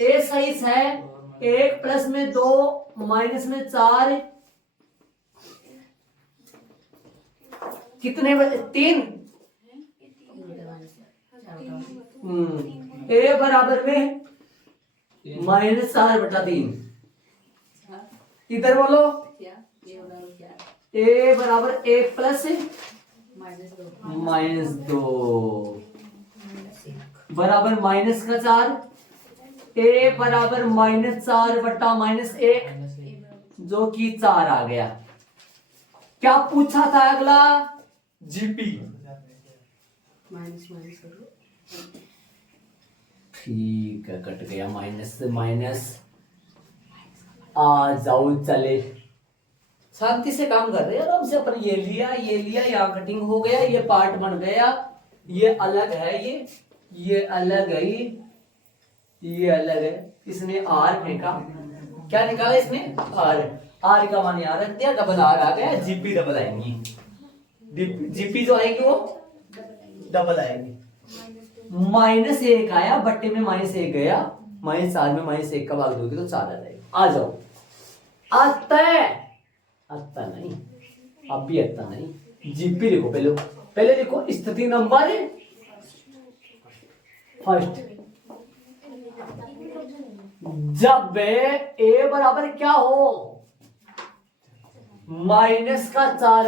ए सही है। 1 प्लस में 2 माइनस में 4, कितने? 3। ए बराबर में -4/3। इधर बोलो, ए बराबर 1 प्लस -2 बराबर माइनस का 4। ए बराबर -4/-1, जो कि 4 आ गया। क्या पूछा था अगला? जीपी। ठीक है, कट गया माइनस से माइनस। आ जाओ, चले शांति से काम कर रहे हैं आराम से। अपन ये लिया, यहाँ कटिंग हो गया, ये पार्ट बन गया, ये अलग है, ये अलग है, ये अलग है। इसने आर फेंका, क्या निकाला इसने? आर का मान यहाँ रख दिया, डबल आर आ गया, जीपी डबल आएंगी। जीपी जो आएगी वो डबल आएंगी। -1 आया, बट्टे में -1 गया, -4 में -1 का भाग दोगे तो 4 आ जाएगा। आ जाओ। अतः नहीं, अब भी अतः नहीं। जीपी लिखो, पहले लिखो स्थिति नंबर फर्स्ट। जब ए बराबर क्या हो, -4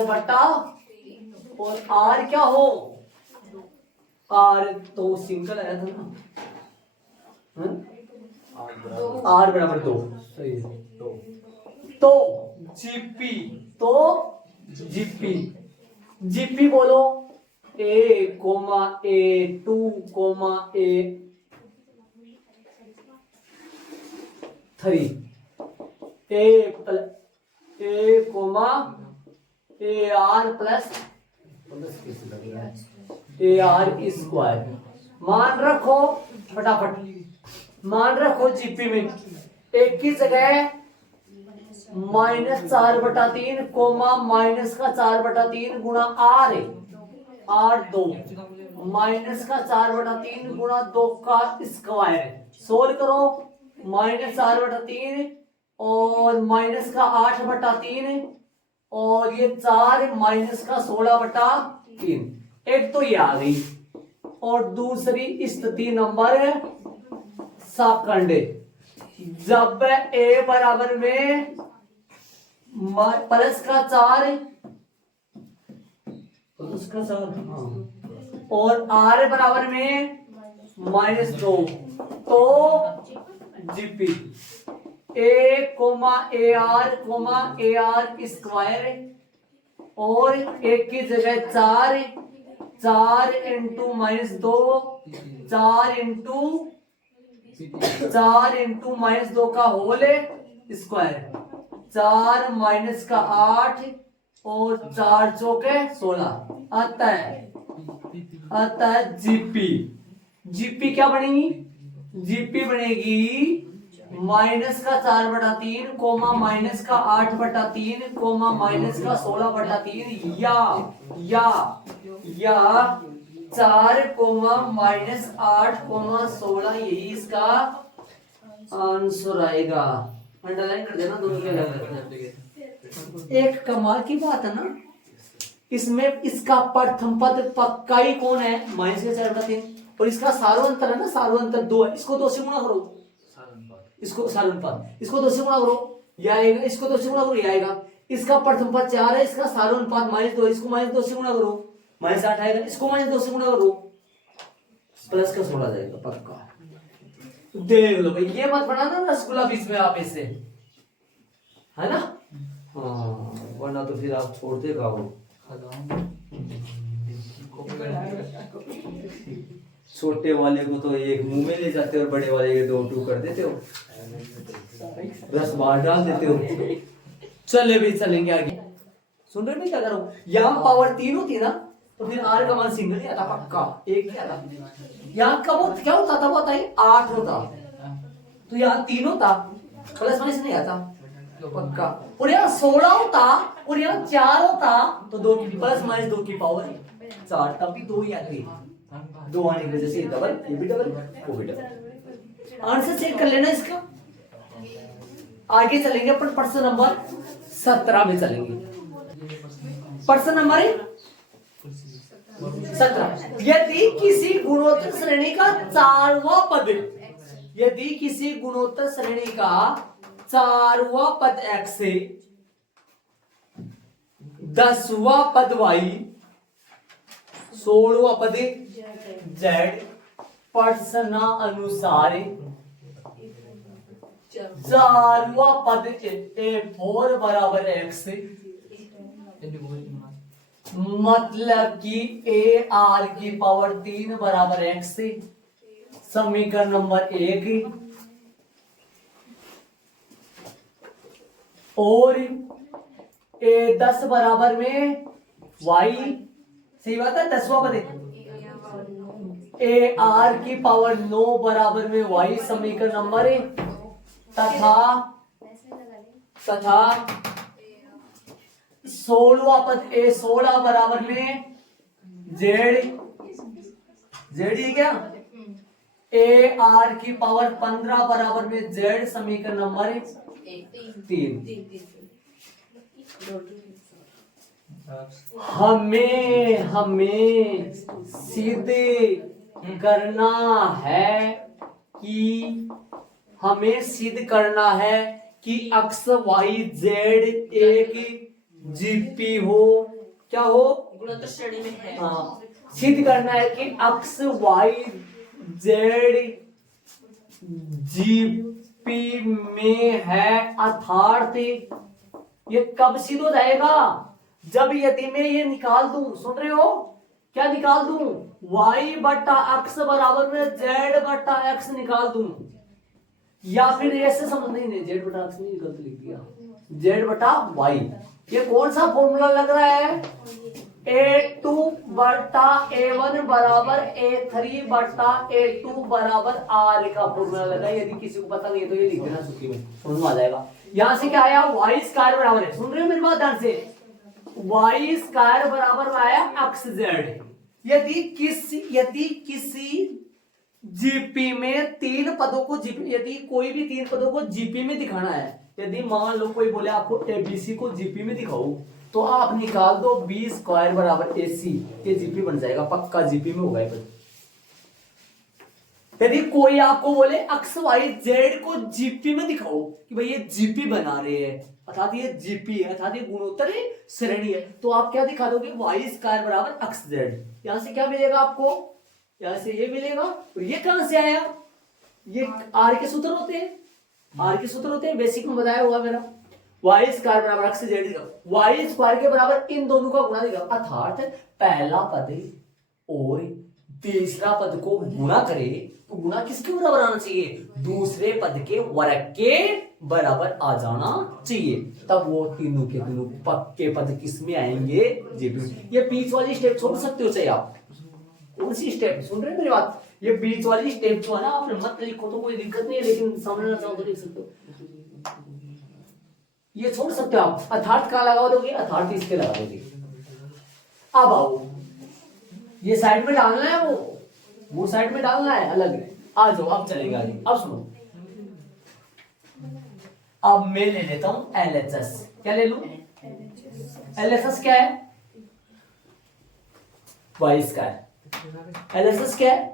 और आर क्या हो, आर तो सिंगल आया था ना, आर बराबर 2, सही है। तो जीपी बोलो A comma A2 A3 A comma AR plus AR square. मान रखो फटाफट, मान रखो जीपी में एक की जगह -4/3 कोमा -4/3 गुणा R है, R2 -4/3 गुणा 2 का स्क्वायर है। सोल्व करो, -4/3 और -8/3 और ये 4 -16/3, एक तो ये आ गई। और दूसरी स्थिति नंबर सेकंड, जब ए बराबर में +4 और आर बराबर में -2, तो GP A comma AR square और एक की जगह 4 इंटू -2, 4 इंटू -2 का होल स्क्वायर, 4 -8 और 4 चौके 16। अतः जीपी क्या बनेगी, जीपी बनेगी -4/3 कोमा -8/3 कोमा -16/3 या 4 कोमा -8 कोमा 16, यही इसका आंसर आएगा। अंडरलाइन कर देना दोनों के अलग। एक कमाल की बात है ना, इसमें इसका प्रथम पद पक्का ही कौन है, -4/3, और इसका सार्वंतर है ना, सार्वंतर 2 है। इसको 2 से गुणा करो, इसको सार्वनुपात, इसको 2 से गुणा करो ये आएगा, इसको 2 से गुणा करो ये आएगा। इसका प्रथम पद 4 है, इसका सार्वनुपात -2, इसको -2 से गुणा करो -8 आएगा, इसको -2 से गुणा करो प्लस का 16 जाएगा पक्का। देख लो भाई, ये मत बनाना रसगुल्ला बीच में आप इससे, है ना, हाँ, वरना तो फिर आप छोड़ते खाओ। छोटे वाले को तो एक मुंह में ले जाते हो और बड़े वाले के 2 टू कर देते हो, रस बाहर डाल देते हो। चले भी चलेंगे आगे। सुन रहे, मैं क्या कर रहा हूँ, यहाँ पावर 3 होती ना तो फिर आर का मान सिंगल ही आता, पक्का 1 ही आता। यहाँ का वो क्या होता था, बताइए 8 होता, तो यहाँ 3 होता, प्लस माइनस नहीं आता पक्का। और यहाँ 16 होता और यहाँ 4 होता, तो 2 की प्लस माइनस 2 की पावर 4, तब भी 2 ही आती। 2 आने की वजह से डबल, ये भी डबल, वो भी डबल। आंसर चेक कर लेना इसका। आगे चलेंगे अपन प्रश्न नंबर 17 में चलेंगे। प्रश्न नंबर 17, यदि किसी गुणोत्तर श्रेणी का 4वां पद, यदि किसी गुणोत्तर श्रेणी का 4वां पद x से 10वां पद y, 16वां पद z प्रश्नानुसार 4वां पद A4 बराबर x, मतलब कि AR की पावर 3 बराबर x, समीकरण नंबर 1, और A10 बराबर में y, सही बात है, 10वां पद AR की पावर 9 बराबर में y, समीकरण नंबर तथा 16वां पद A16 बराबर में z, ही क्या ए आर की पावर 15 बराबर में जेड समीकरण नंबर 3। हमें सिद्ध करना है कि अक्ष वाई जेड एक जीपी हो। क्या हो? गुणोत्तर श्रेणी में है। हाँ, सिद्ध करना है कि अक्ष वाई जेड जीपी में है, अर्थात ये कब सिद्ध हो जाएगा? जब यदि मैं ये निकाल दूं, सुन रहे हो? क्या निकाल दूं? y बटा x बराबर में z बटा x निकाल दूं, या फिर ऐसे समझ नहीं, z बटा x नहीं, गलत लिख दिया, z बटा y। ये कौन सा फॉर्मूला लग रहा है? a2 बटा a1 बराबर a3 बटा a2 बराबर r का फॉर्मूला लग रहा है। यदि किसी को पता नहीं है तो ये लिख देना सूची में, समझ में आ जाएगा। यहां से क्या आया? y स्क्वायर बराबर है, सुन रहे हो मेरी बात ध्यान से, y स्क्वायर बराबर में आया अक्ष z। यदि किसी जीपी में तीन पदों को यदि कोई भी तीन पदों को जीपी में दिखाना है, यदि मान लो कोई बोले आपको एबीसी को जीपी में दिखाओ, तो आप निकाल दो बी स्क्वायर बराबर एसी, ये जीपी बन जाएगा, पक्का जीपी में होगा ये पद। यदि कोई आपको बोले अक्ष वाई जेड को जीपी में दिखाओ कि भाई ये जीपी बना रहे हैं, अर्थात ये जीपी है, अर्थात ये गुणोत्तर श्रेणी है, तो आप क्या दिखा दोगे? वाई स्क्वायर बराबर अक्ष जेड। यहां से क्या मिलेगा आपको? यहां से ये मिलेगा। और ये कहां से आया? ये आर के सूत्र होते हैं, आर के सूत्र होते हैं, बेसिक में बताया होगा मेरा। वाई स्क्वायर बराबर अक्ष जेड दिखा, वाई स्क्वायर के बराबर इन दोनों का गुणा दिखा, अर्थात पहला पद और तीसरा पद को गुणा करे तो गुणा किसके बराबर आना चाहिए? दूसरे पद के वर्ग के बराबर आ जाना चाहिए, तब वो तीनों के तीनों पक्के पद किस में आएंगे? जीपी। ये बीच वाली स्टेप छोड़ सकते हो चाहे आप, कौन सी स्टेप? सुन रहे हैं मेरी बात? ये बीच वाली स्टेप जो है ना, आपने मत लिखो तो कोई दिक्कत नहीं है, लेकिन समझना चाहो तो लिख सकते हो, ये छोड़ सकते हो आप। अर्थात कहां लगा दोगे? अर्थात इसके लगा दोगे। अब आओ, ये साइड में डालना है, वो साइड में डालना है अलग। आ जाओ, अब चलेगा आगे। अब सुनो, अब मैं ले लेता हूं LHS। क्या ले लूं? LHS क्या है? Y square. LHS क्या है?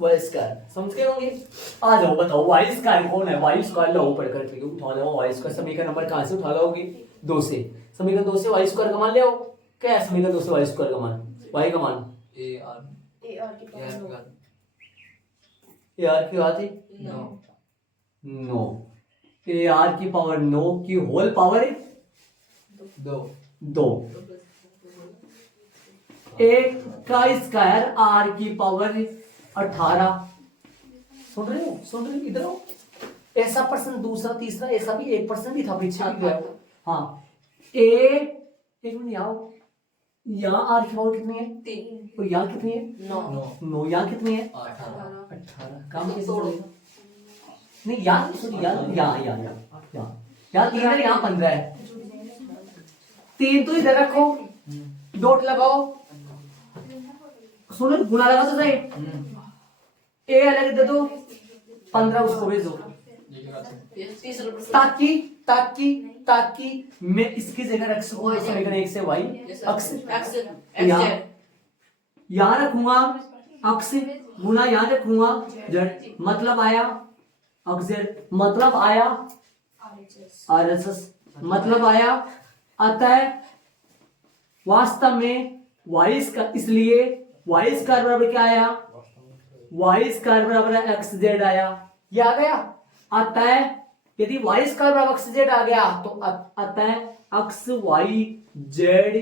Y square. समझ गए होंगे? आ जाओ, बताओ वाई स्क्वायर कौन है? वाई स्क्वायर लो पढ़ करके उठा लो। वाई स्क्वायर समीकरण नंबर कहां से उठा लोगे? 2 से। समीकरण 2 से वाई स्क्वायर का मान ले आओ। क्या है समीकरण 2 से वाई स्क्वायर का मान? वाई का मान ए आर की पावर ए आर की बात है 9, ए आर की पावर 9 की होल पावर है 2। एक का स्क्वायर आर की पावर 18। सुन रहे हो? सुन रहे हो? इधर हो। ऐसा प्रश्न दूसरा तीसरा ऐसा भी 1% ही था पीछे भी गया। हाँ, एक मिनट आओ, यहाँ आर की पावर कितनी है? 3 और यहाँ कितनी है? 9। यहाँ कितनी है? 18। काम कैसे चलेगा? नहीं यहाँ सॉरी यहाँ 3 है, यहाँ 15 है। 3 तो इधर रखो, डॉट लगाओ, सुनो गुणा लगा तो सही, ए अलग दे दो, 15 उसको भेजो, ताकि मैं इसकी जगह रख सकूं समीकरण 1 से y अक्ष यहाँ रखूंगा, अक्ष गुना यहाँ रखूंगा z, मतलब आया अक्ष z, मतलब आया RHS, मतलब आया। अतः वास्तव में y का, इसलिए y स्क्वायर बराबर क्या आया? y स्क्वायर बराबर एक्स जेड आया, ये आ गया। अतः यदि y स्क्वायर बराबर एक्स जेड आ गया तो अतः अक्स y जेड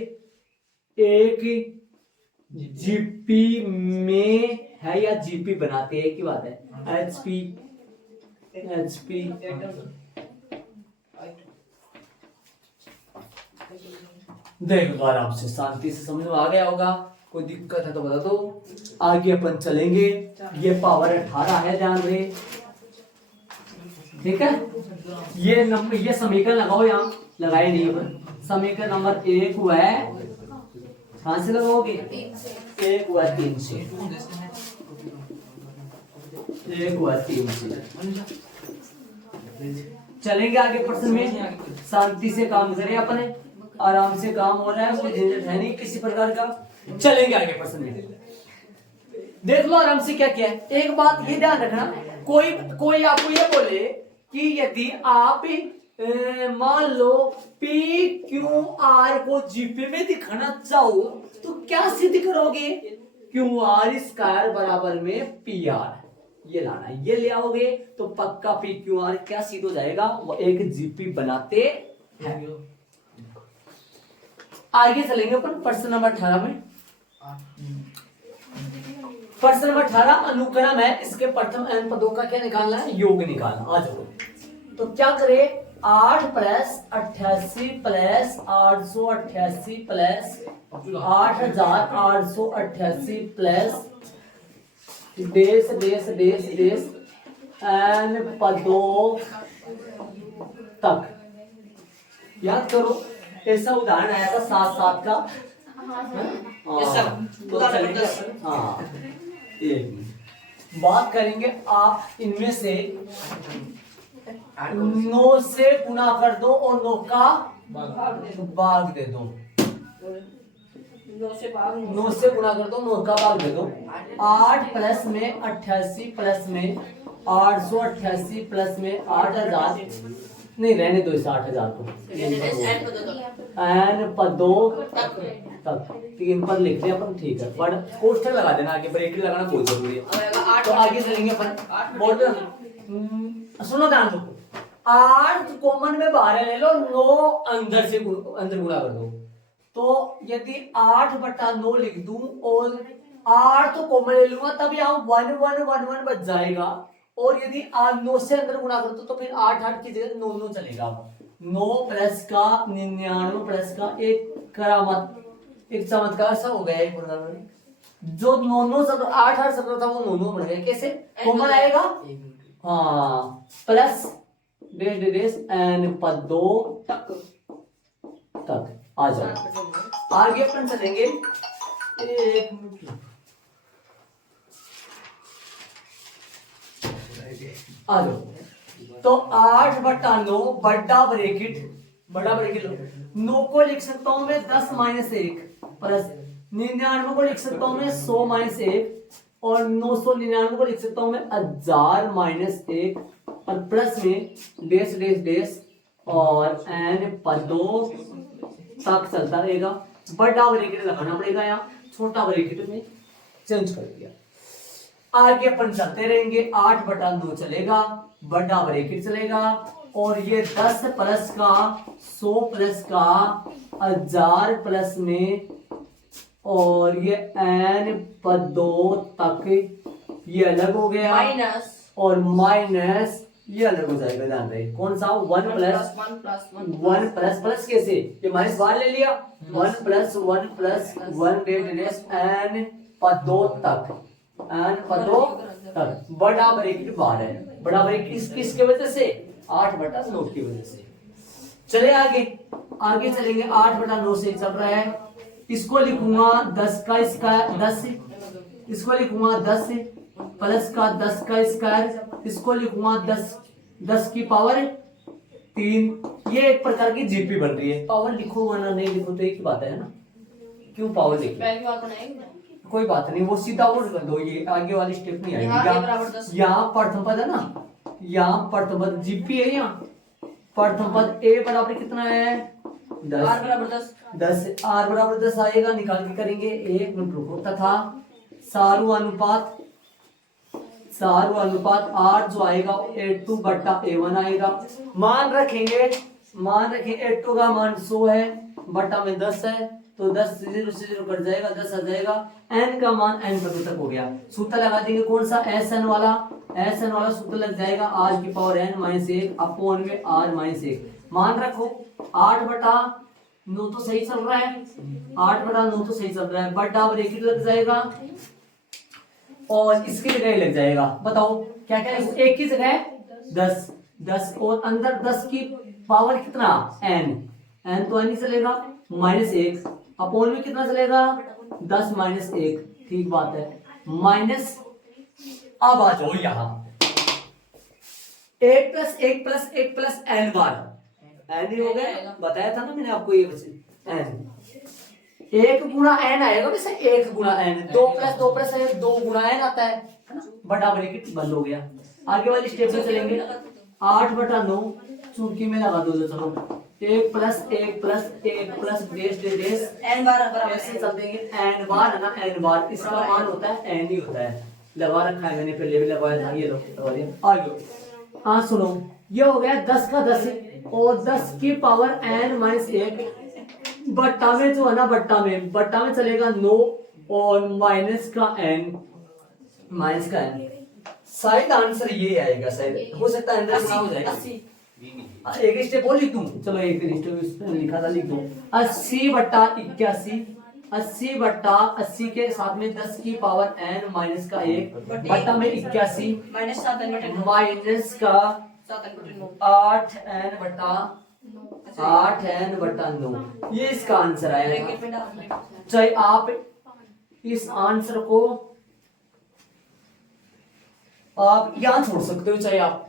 एक जीपी में है या जीपी बनाते हैं, की बात है। एचपी देखो आराम से शांति से समझ में आ गया होगा। कोई दिक्कत है तो बता दो, आगे अपन चलेंगे। ये पावर 18 है, ध्यान रहे, ठीक है। ये समीकरण लगाओ, यहाँ लगाए नहीं अपन। समीकरण नंबर 1 हुआ है, कहां से लगाओगे? 1 हुआ 3 से। एक हुआ 3 चलेंगे आगे प्रश्न में। शांति से काम करें, अपने आराम से काम हो रहा है, कोई झंझट है नहीं किसी प्रकार का। चलेंगे आगे प्रश्न में। देख लो आराम से क्या किया है। एक बात ये ध्यान रखना, कोई आपको ये बोले कि यदि आप मान लो पी क्यू आर को जीपी में दिखाना चाहो तो क्या सिद्ध करोगे? क्यू आर स्क्वायर बराबर में पी आर, ये लाना है, ये ले आओगे तो पक्का पी क्यू आर क्या सिद्ध हो जाएगा, वो एक जीपी बनाते हैं। आगे चलेंगे अपन प्रश्न नंबर 18 में। प्रश्न नंबर 18 अनुक्रम है, इसके प्रथम n पदों का क्या निकालना है, योग निकालना। आ जाओ तो क्या करें, 8 प्लस 88 प्लस 888 प्लस 8888 प्लस डेस डेस डेस डेस n पदों तक। याद करो ऐसा उदाहरण आया था 7 का। तो चलेंगे हाँ, एक मिनट बात करेंगे। आप इनमें से 9 से गुना कर दो और 9 का भाग दे दो। 9 से गुना कर दो, 9 का भाग दे दो। 8 प्लस में 88 प्लस में 888 प्लस में 8000, नहीं रहने दो इस 8000 को। n पदों तक 3 पद लिख दिया अपन, ठीक है। बट कोष्ठक लगा देना, आगे ब्रैकेट लगाना बहुत जरूरी है। तो आगे चलेंगे अपन। बोल सुनो ध्यान दो, 8 कॉमन में बाहर ले लो, 9 अंदर गुणा कर दो। तो यदि 8/9 लिख दूं और 8 तो कॉमन ले लूंगा, तब यहाँ 1 1 1 1 बच जाएगा। और यदि आप 9 से अंदर गुणा कर दो तो फिर 8 8 की जगह 9 9 चलेगा। 9 प्लस का 99 प्लस का एक करामत, एक चमत्कार सा हो गया। एक जो 9 9 8 8 17 था वो 9 9 बन गया। कैसे कॉमन आएगा? हाँ, प्लस डेस डेस n पदों तक। आ जाओ आगे अपन चलेंगे। एक मिनट आ जाओ। तो 8/9 बड़ा ब्रैकेट लो। 9 को लिख सकता हूं मैं 10 - 1 प्लस 99 को लिख सकता हूं मैं 100 - 1 और 999 को लिख सकता हूं मैं 1000 - 1 और प्लस में डेस डेस डेस और n पदों तक चलता रहेगा। बड़ा ब्रैकेट लगाना पड़ेगा, यहाँ छोटा ब्रैकेट में चेंज कर दिया। आगे अपन चलते रहेंगे। 8/9 चलेगा, बड़ा ब्रैकेट चलेगा और ये 10 प्लस का 100 प्लस का 1000 प्लस में और ये n पदों तक, ये अलग हो गया माइनस और माइनस ये अलग हो जाएगा। ध्यान रहे कौन सा 1 प्लस प्लस कैसे, ये माइनस बाहर ले लिया। 1 प्लस 1 डेस n पदों तक, n पदों तक। बड़ा ब्रैकेट बाहर है, बड़ा ब्रैकेट किसके वजह से, 8/9 की वजह से। चले आगे चलेंगे। 8/9 से चल रहा है, इसको लिखूंगा 10 का स्क्वायर 10, इसको लिखूंगा 10 प्लस का 10 का स्क्वायर, इसको लिखूंगा 10 की पावर 3। ये एक प्रकार की जीपी बन रही है। पावर लिखो वरना नहीं लिखो तो एक ही बात है ना, क्यों पावर लिखो कोई बात नहीं, वो सीधा और कर दो, ये आगे वाली स्टेप नहीं आएगी। यहाँ प्रथम पद है ना, यहाँ प्रथम पद जीपी है, यहाँ प्रथम पद a बराबर कितना है 10, r बराबर 10 आएगा, निकाल के करेंगे। 1 मिनट रुको। तथा सारू अनुपात 8 जो आएगा A2/A1 आएगा। मान रखेंगे A2 का मान 100 है, बटा में 10 है तो 10 से 0 कट जाएगा, 10 आ जाएगा। n का मान n पदों तक हो गया। सूत्र लगा देंगे कौन सा, SN वाला सूत्र लग जाएगा, r की पावर n - 1 अपॉन में r - 1। मान रखो 8/9 तो सही चल रहा है, 8/9 तो सही चल रहा है। बड़ा ब्रैकेट लग जाएगा और इसकी जगह लग जाएगा। बताओ क्या क्या लिखूं, एक की जगह 10 और अंदर 10 की पावर कितना n तो n ही चलेगा, -1 अपॉन में कितना चलेगा 10 - 1। ठीक बात है। माइनस अब आ जाओ यहाँ एक प्लस एक प्लस एक प्लस एन बार, एन ही हो गया, बताया था ना मैंने आपको ये बच्चे एन, एक गुना एन आएगा वैसे, एक गुना एन, दो प्लस है, दो गुना एन आता है ना, बटा ब्रैकेट बंद हो गया। आगे वाली स्टेप में चलेंगे, 8/9 चूंकि में लगा दो, चलो एक प्लस डेश डेश एन बार बराबर ऐसे चल देंगे, एन बार है ना, एन बार इसका मान होता है एन ही होता है, लगा रखा है मैंने, पहले भी लगाया था, ये लो लगा दिया। आगे हाँ सुनो, ये हो गया 10 का 10 और 10 की पावर n माइनस 1, बट्टा में जो है ना, बट्टा में चलेगा 9 और माइनस का n, शायद आंसर ये आएगा, शायद हो सकता है अंदर हो जाएगा 80। एक स्टेप और लिख दूं, चलो एक स्टेप लिखा था लिख दूं, 80/81, 80/80 के साथ में 10 की पावर n माइनस का 1 बट्टा में 81 माइनस 7n/9 माइनस का 7n/9 8n/9, ये इसका आंसर आएगा। ब्रैकेट में डाल, चाहे आप इस आंसर को आप यहां छोड़ सकते हो, चाहे आप,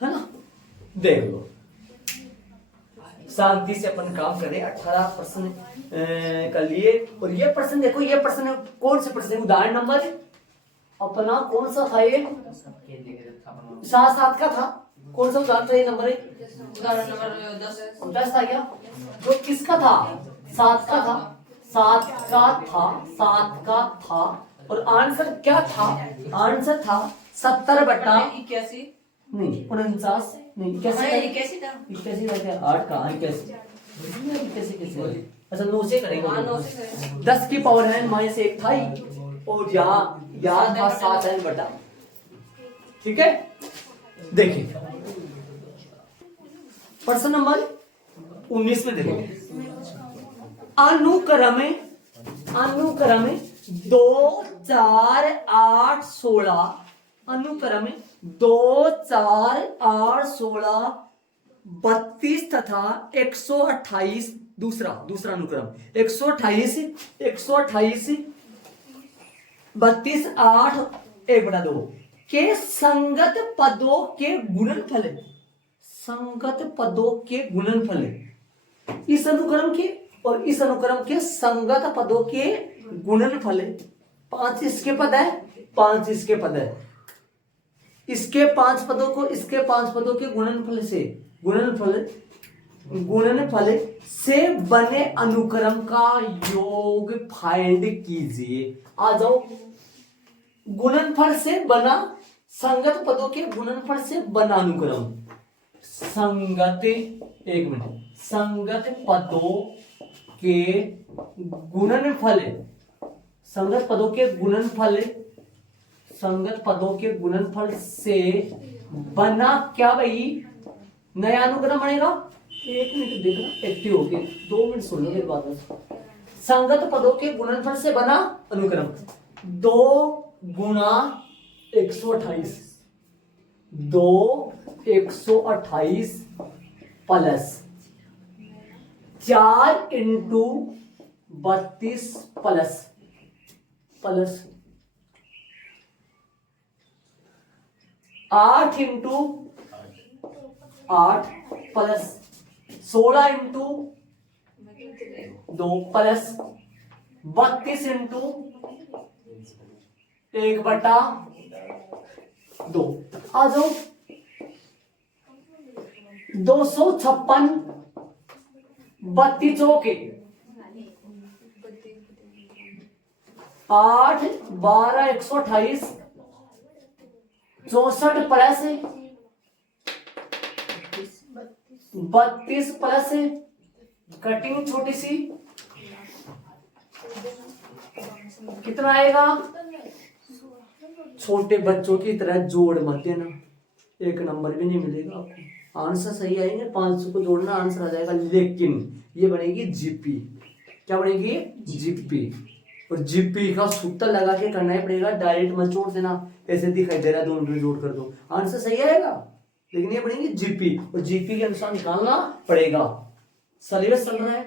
है ना, देख लो शांति से अपन काम करें। 18 प्रश्न कर लिए, और ये प्रश्न देखो, ये प्रश्न कौन से प्रश्न, उदाहरण नंबर अपना कौन सा था, ये 7 का था, कौन सा उदाहरण था, ये नंबर उदाहरण नंबर 10 था क्या, जो किसका था, 7 का था, 7 का था, और आंसर क्या था, आंसर था 70/81 नहीं 49 नहीं, कैसे 81 था, 81 रहते हैं, 8 कहाँ 81 कैसे, अच्छा 9 से करेंगे, 9 से करें, 10 की पावर n माइनस 1 था ही, और यहाँ था 7n/, ठीक है। देखिए प्रश्न नंबर 19 में देखो, अनुक्रम 2 4 8 16, अनुक्रम 2 4 8 16 32 तथा 128, दूसरा अनुक्रम 128 32 8 1/2 के संगत पदों के गुणनफल, संगत पदों के गुणनफल, इस अनुक्रम के और इस अनुक्रम के संगत पदों के गुणनफल, 5 इसके पद है, 5 इसके पद है, इसके 5 पदों को इसके 5 पदों के गुणनफल से बने अनुक्रम का योग फाइंड कीजिए। आ जाओ, गुणनफल से बना, संगत पदों के गुणनफल से बना अनुक्रम, संगत, एक मिनट, संगत पदों के गुणनफल, संगत पदों के गुणनफल, संगत पदों के गुणनफल से बना क्या भाई, नया अनुक्रम बनेगा। एक मिनट देखना, एक्टिव हो गए, 2 मिनट सुन लो मेरी बात। संगत पदों के गुणनफल से बना अनुक्रम 2 गुना 128, 2 128 plus 4 into 32 plus 8 into 8 plus 16 into 2 plus 32 into 1/2। आ जाओ, 256 32 चौके 8 12 128 64 प्लस 32 प्लस कटिंग छोटी सी कितना आएगा। छोटे बच्चों की तरह जोड़ मत देना, एक नंबर भी नहीं मिलेगा आपको। आंसर सही आएंगे, 500 को जोड़ना आंसर आ जाएगा, लेकिन ये बनेगी जीपी। क्या बनेगी? जीपी। और जीपी का सूत्र लगा के करना ही पड़ेगा, डायरेक्ट मत जोड़ देना, ऐसे दिखाई दे रहा है 2 मिनट में जोड़ कर दो, आंसर सही आएगा, लेकिन ये बनेगी जीपी, और जीपी के अनुसार निकालना पड़ेगा। सिलेबस चल रहा है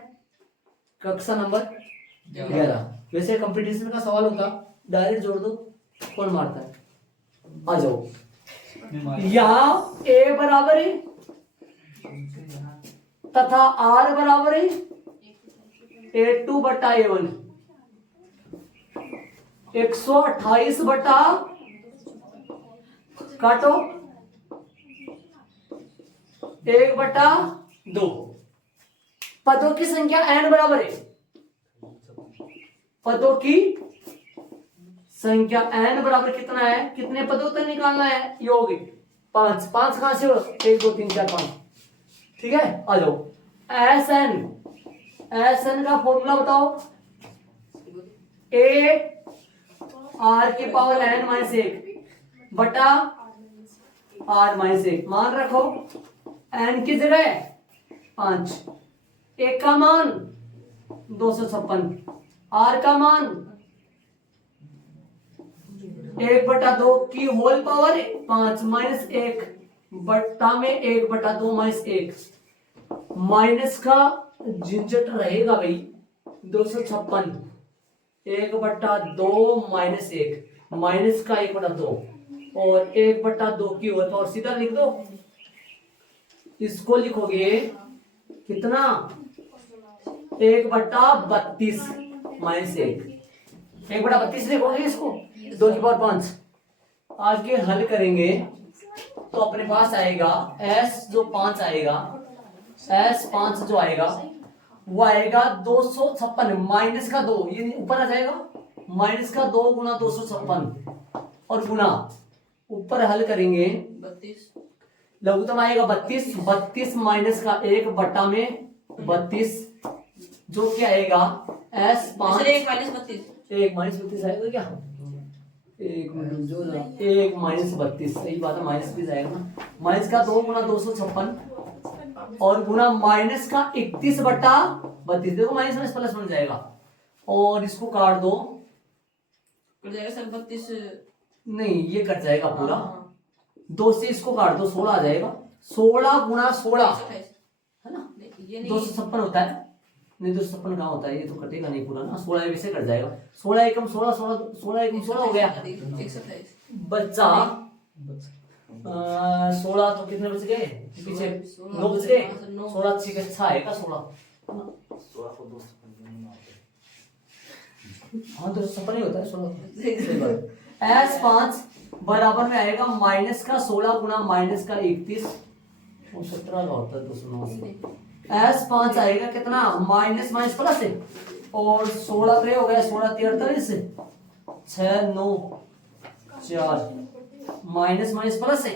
कक्षा नंबर 11। वैसे कंपटीशन का सवाल होता डायरेक्ट जोड़ दो, कौन मारता है। आ जाओ, यहाँ a बराबर है तथा r बराबर है A2 बटा A1, 128 बटा काटो 1/2। पदों की संख्या n बराबर है, पदों की संख्या n बराबर कितना है, कितने पदों तक निकालना है, योग 5। 5 कहां से हो, 1 2 3 4 5। ठीक है, आ जाओ। एस एन का फॉर्मूला बताओ, ए आर की पावर n-1 बटा r-1। मान रखो n की जगह 5, एक का मान 256, r का मान 1/2 की होल पावर 5 माइनस 1 बट्टा में 1/2 माइनस 1। माइनस का झंझट रहेगा भाई, 256 1/2 माइनस 1, माइनस का 1/2 और 1/2 की होल पावर सीधा लिख दो। इसको लिखोगे कितना, 1/32 माइनस 1, 1/32 लिखोगे इसको, 2 की पावर 5। आगे हल करेंगे तो अपने पास आएगा s जो 5 आएगा, s5 जो आएगा वो आएगा 256 माइनस का 2, ये ऊपर आ जाएगा, माइनस का 2 गुना 256 और गुना ऊपर हल करेंगे 32, लघुत्तम आएगा 32, 32 माइनस का 1 बटा में 32 जो क्या आएगा s5 1 माइनस 32, 1 माइनस 32 आएगा क्या, 1 मिनट जो 1 माइनस 32, सही बात है, माइनस भी जाएगा ना। माइनस का 2 गुना 256 और गुना माइनस का 31/32, देखो माइनस माइनस प्लस बन जाएगा और इसको काट दो, हो जाएगा सर 32, नहीं ये कट जाएगा पूरा, 2 से इसको काट दो, 16 आ जाएगा, 16 गुना 16 है ना, ये नहीं 256 होता है, नहीं 256 कहाँ होता है, ये तो कटेगा नहीं पूरा ना, 16 वैसे कट जाएगा, 16 एकम 16, 16 एकम 16 हो गया, 128, बच्चा 16 तो कितने बच गए पीछे, 9 बच गए, 16 6 अच्छा आएगा 16, 16 को 2 हाँ 256 ही होता है 16। S5 बराबर में आएगा माइनस का 16 गुना माइनस का 31 और 17 का होता है 289। S5 आएगा कितना, माइनस माइनस प्लस है और 16 का हो गया 16 43 6 9 4 माइनस माइनस प्लस है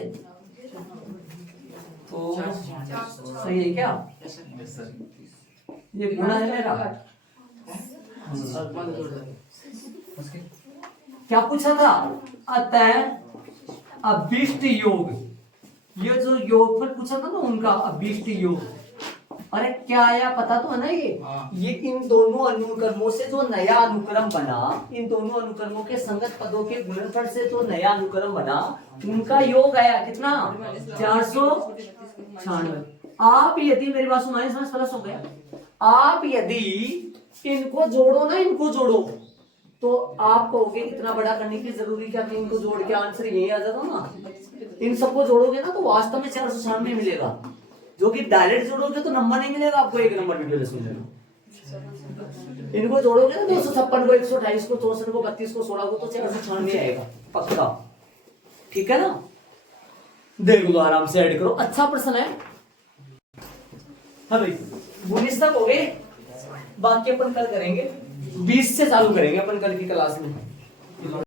तो सही है क्या, ये गुना है मेरा। क्या पूछा था, अतः अभिष्ट योग, ये जो योगफल पूछा था ना उनका अभिष्ट योग, अरे क्या आया पता तो है ना, ये इन दोनों अनुक्रमों से जो नया अनुक्रम बना, इन दोनों अनुक्रमों के संगत पदों के गुणनफल से जो नया अनुक्रम बना उनका योग आया कितना, 496। आप यदि मेरी बात सुनो, माइनस माइनस प्लस हो गया, आप यदि इनको जोड़ो ना, इनको जोड़ो तो आप कहोगे इतना बड़ा करने की जरूरी क्या थी, इनको जोड़ के आंसर यही आ जाता ना। इन सबको जोड़ोगे ना तो वास्तव में 496 मिलेगा, जो कि डायरेक्ट जोड़ोगे तो नंबर नहीं मिलेगा आपको, एक नंबर वीडियो मिलेगा। इनको जोड़ोगे ना 256 को 128 को 64 को 32 को 16 को तो 496 आएगा पक्का, ठीक है ना। देख लो आराम से ऐड करो, अच्छा प्रश्न है। हाँ भाई 19 तक हो गए, बाकी अपन कल करेंगे, 20 से चालू करेंगे अपन कल की क्लास में।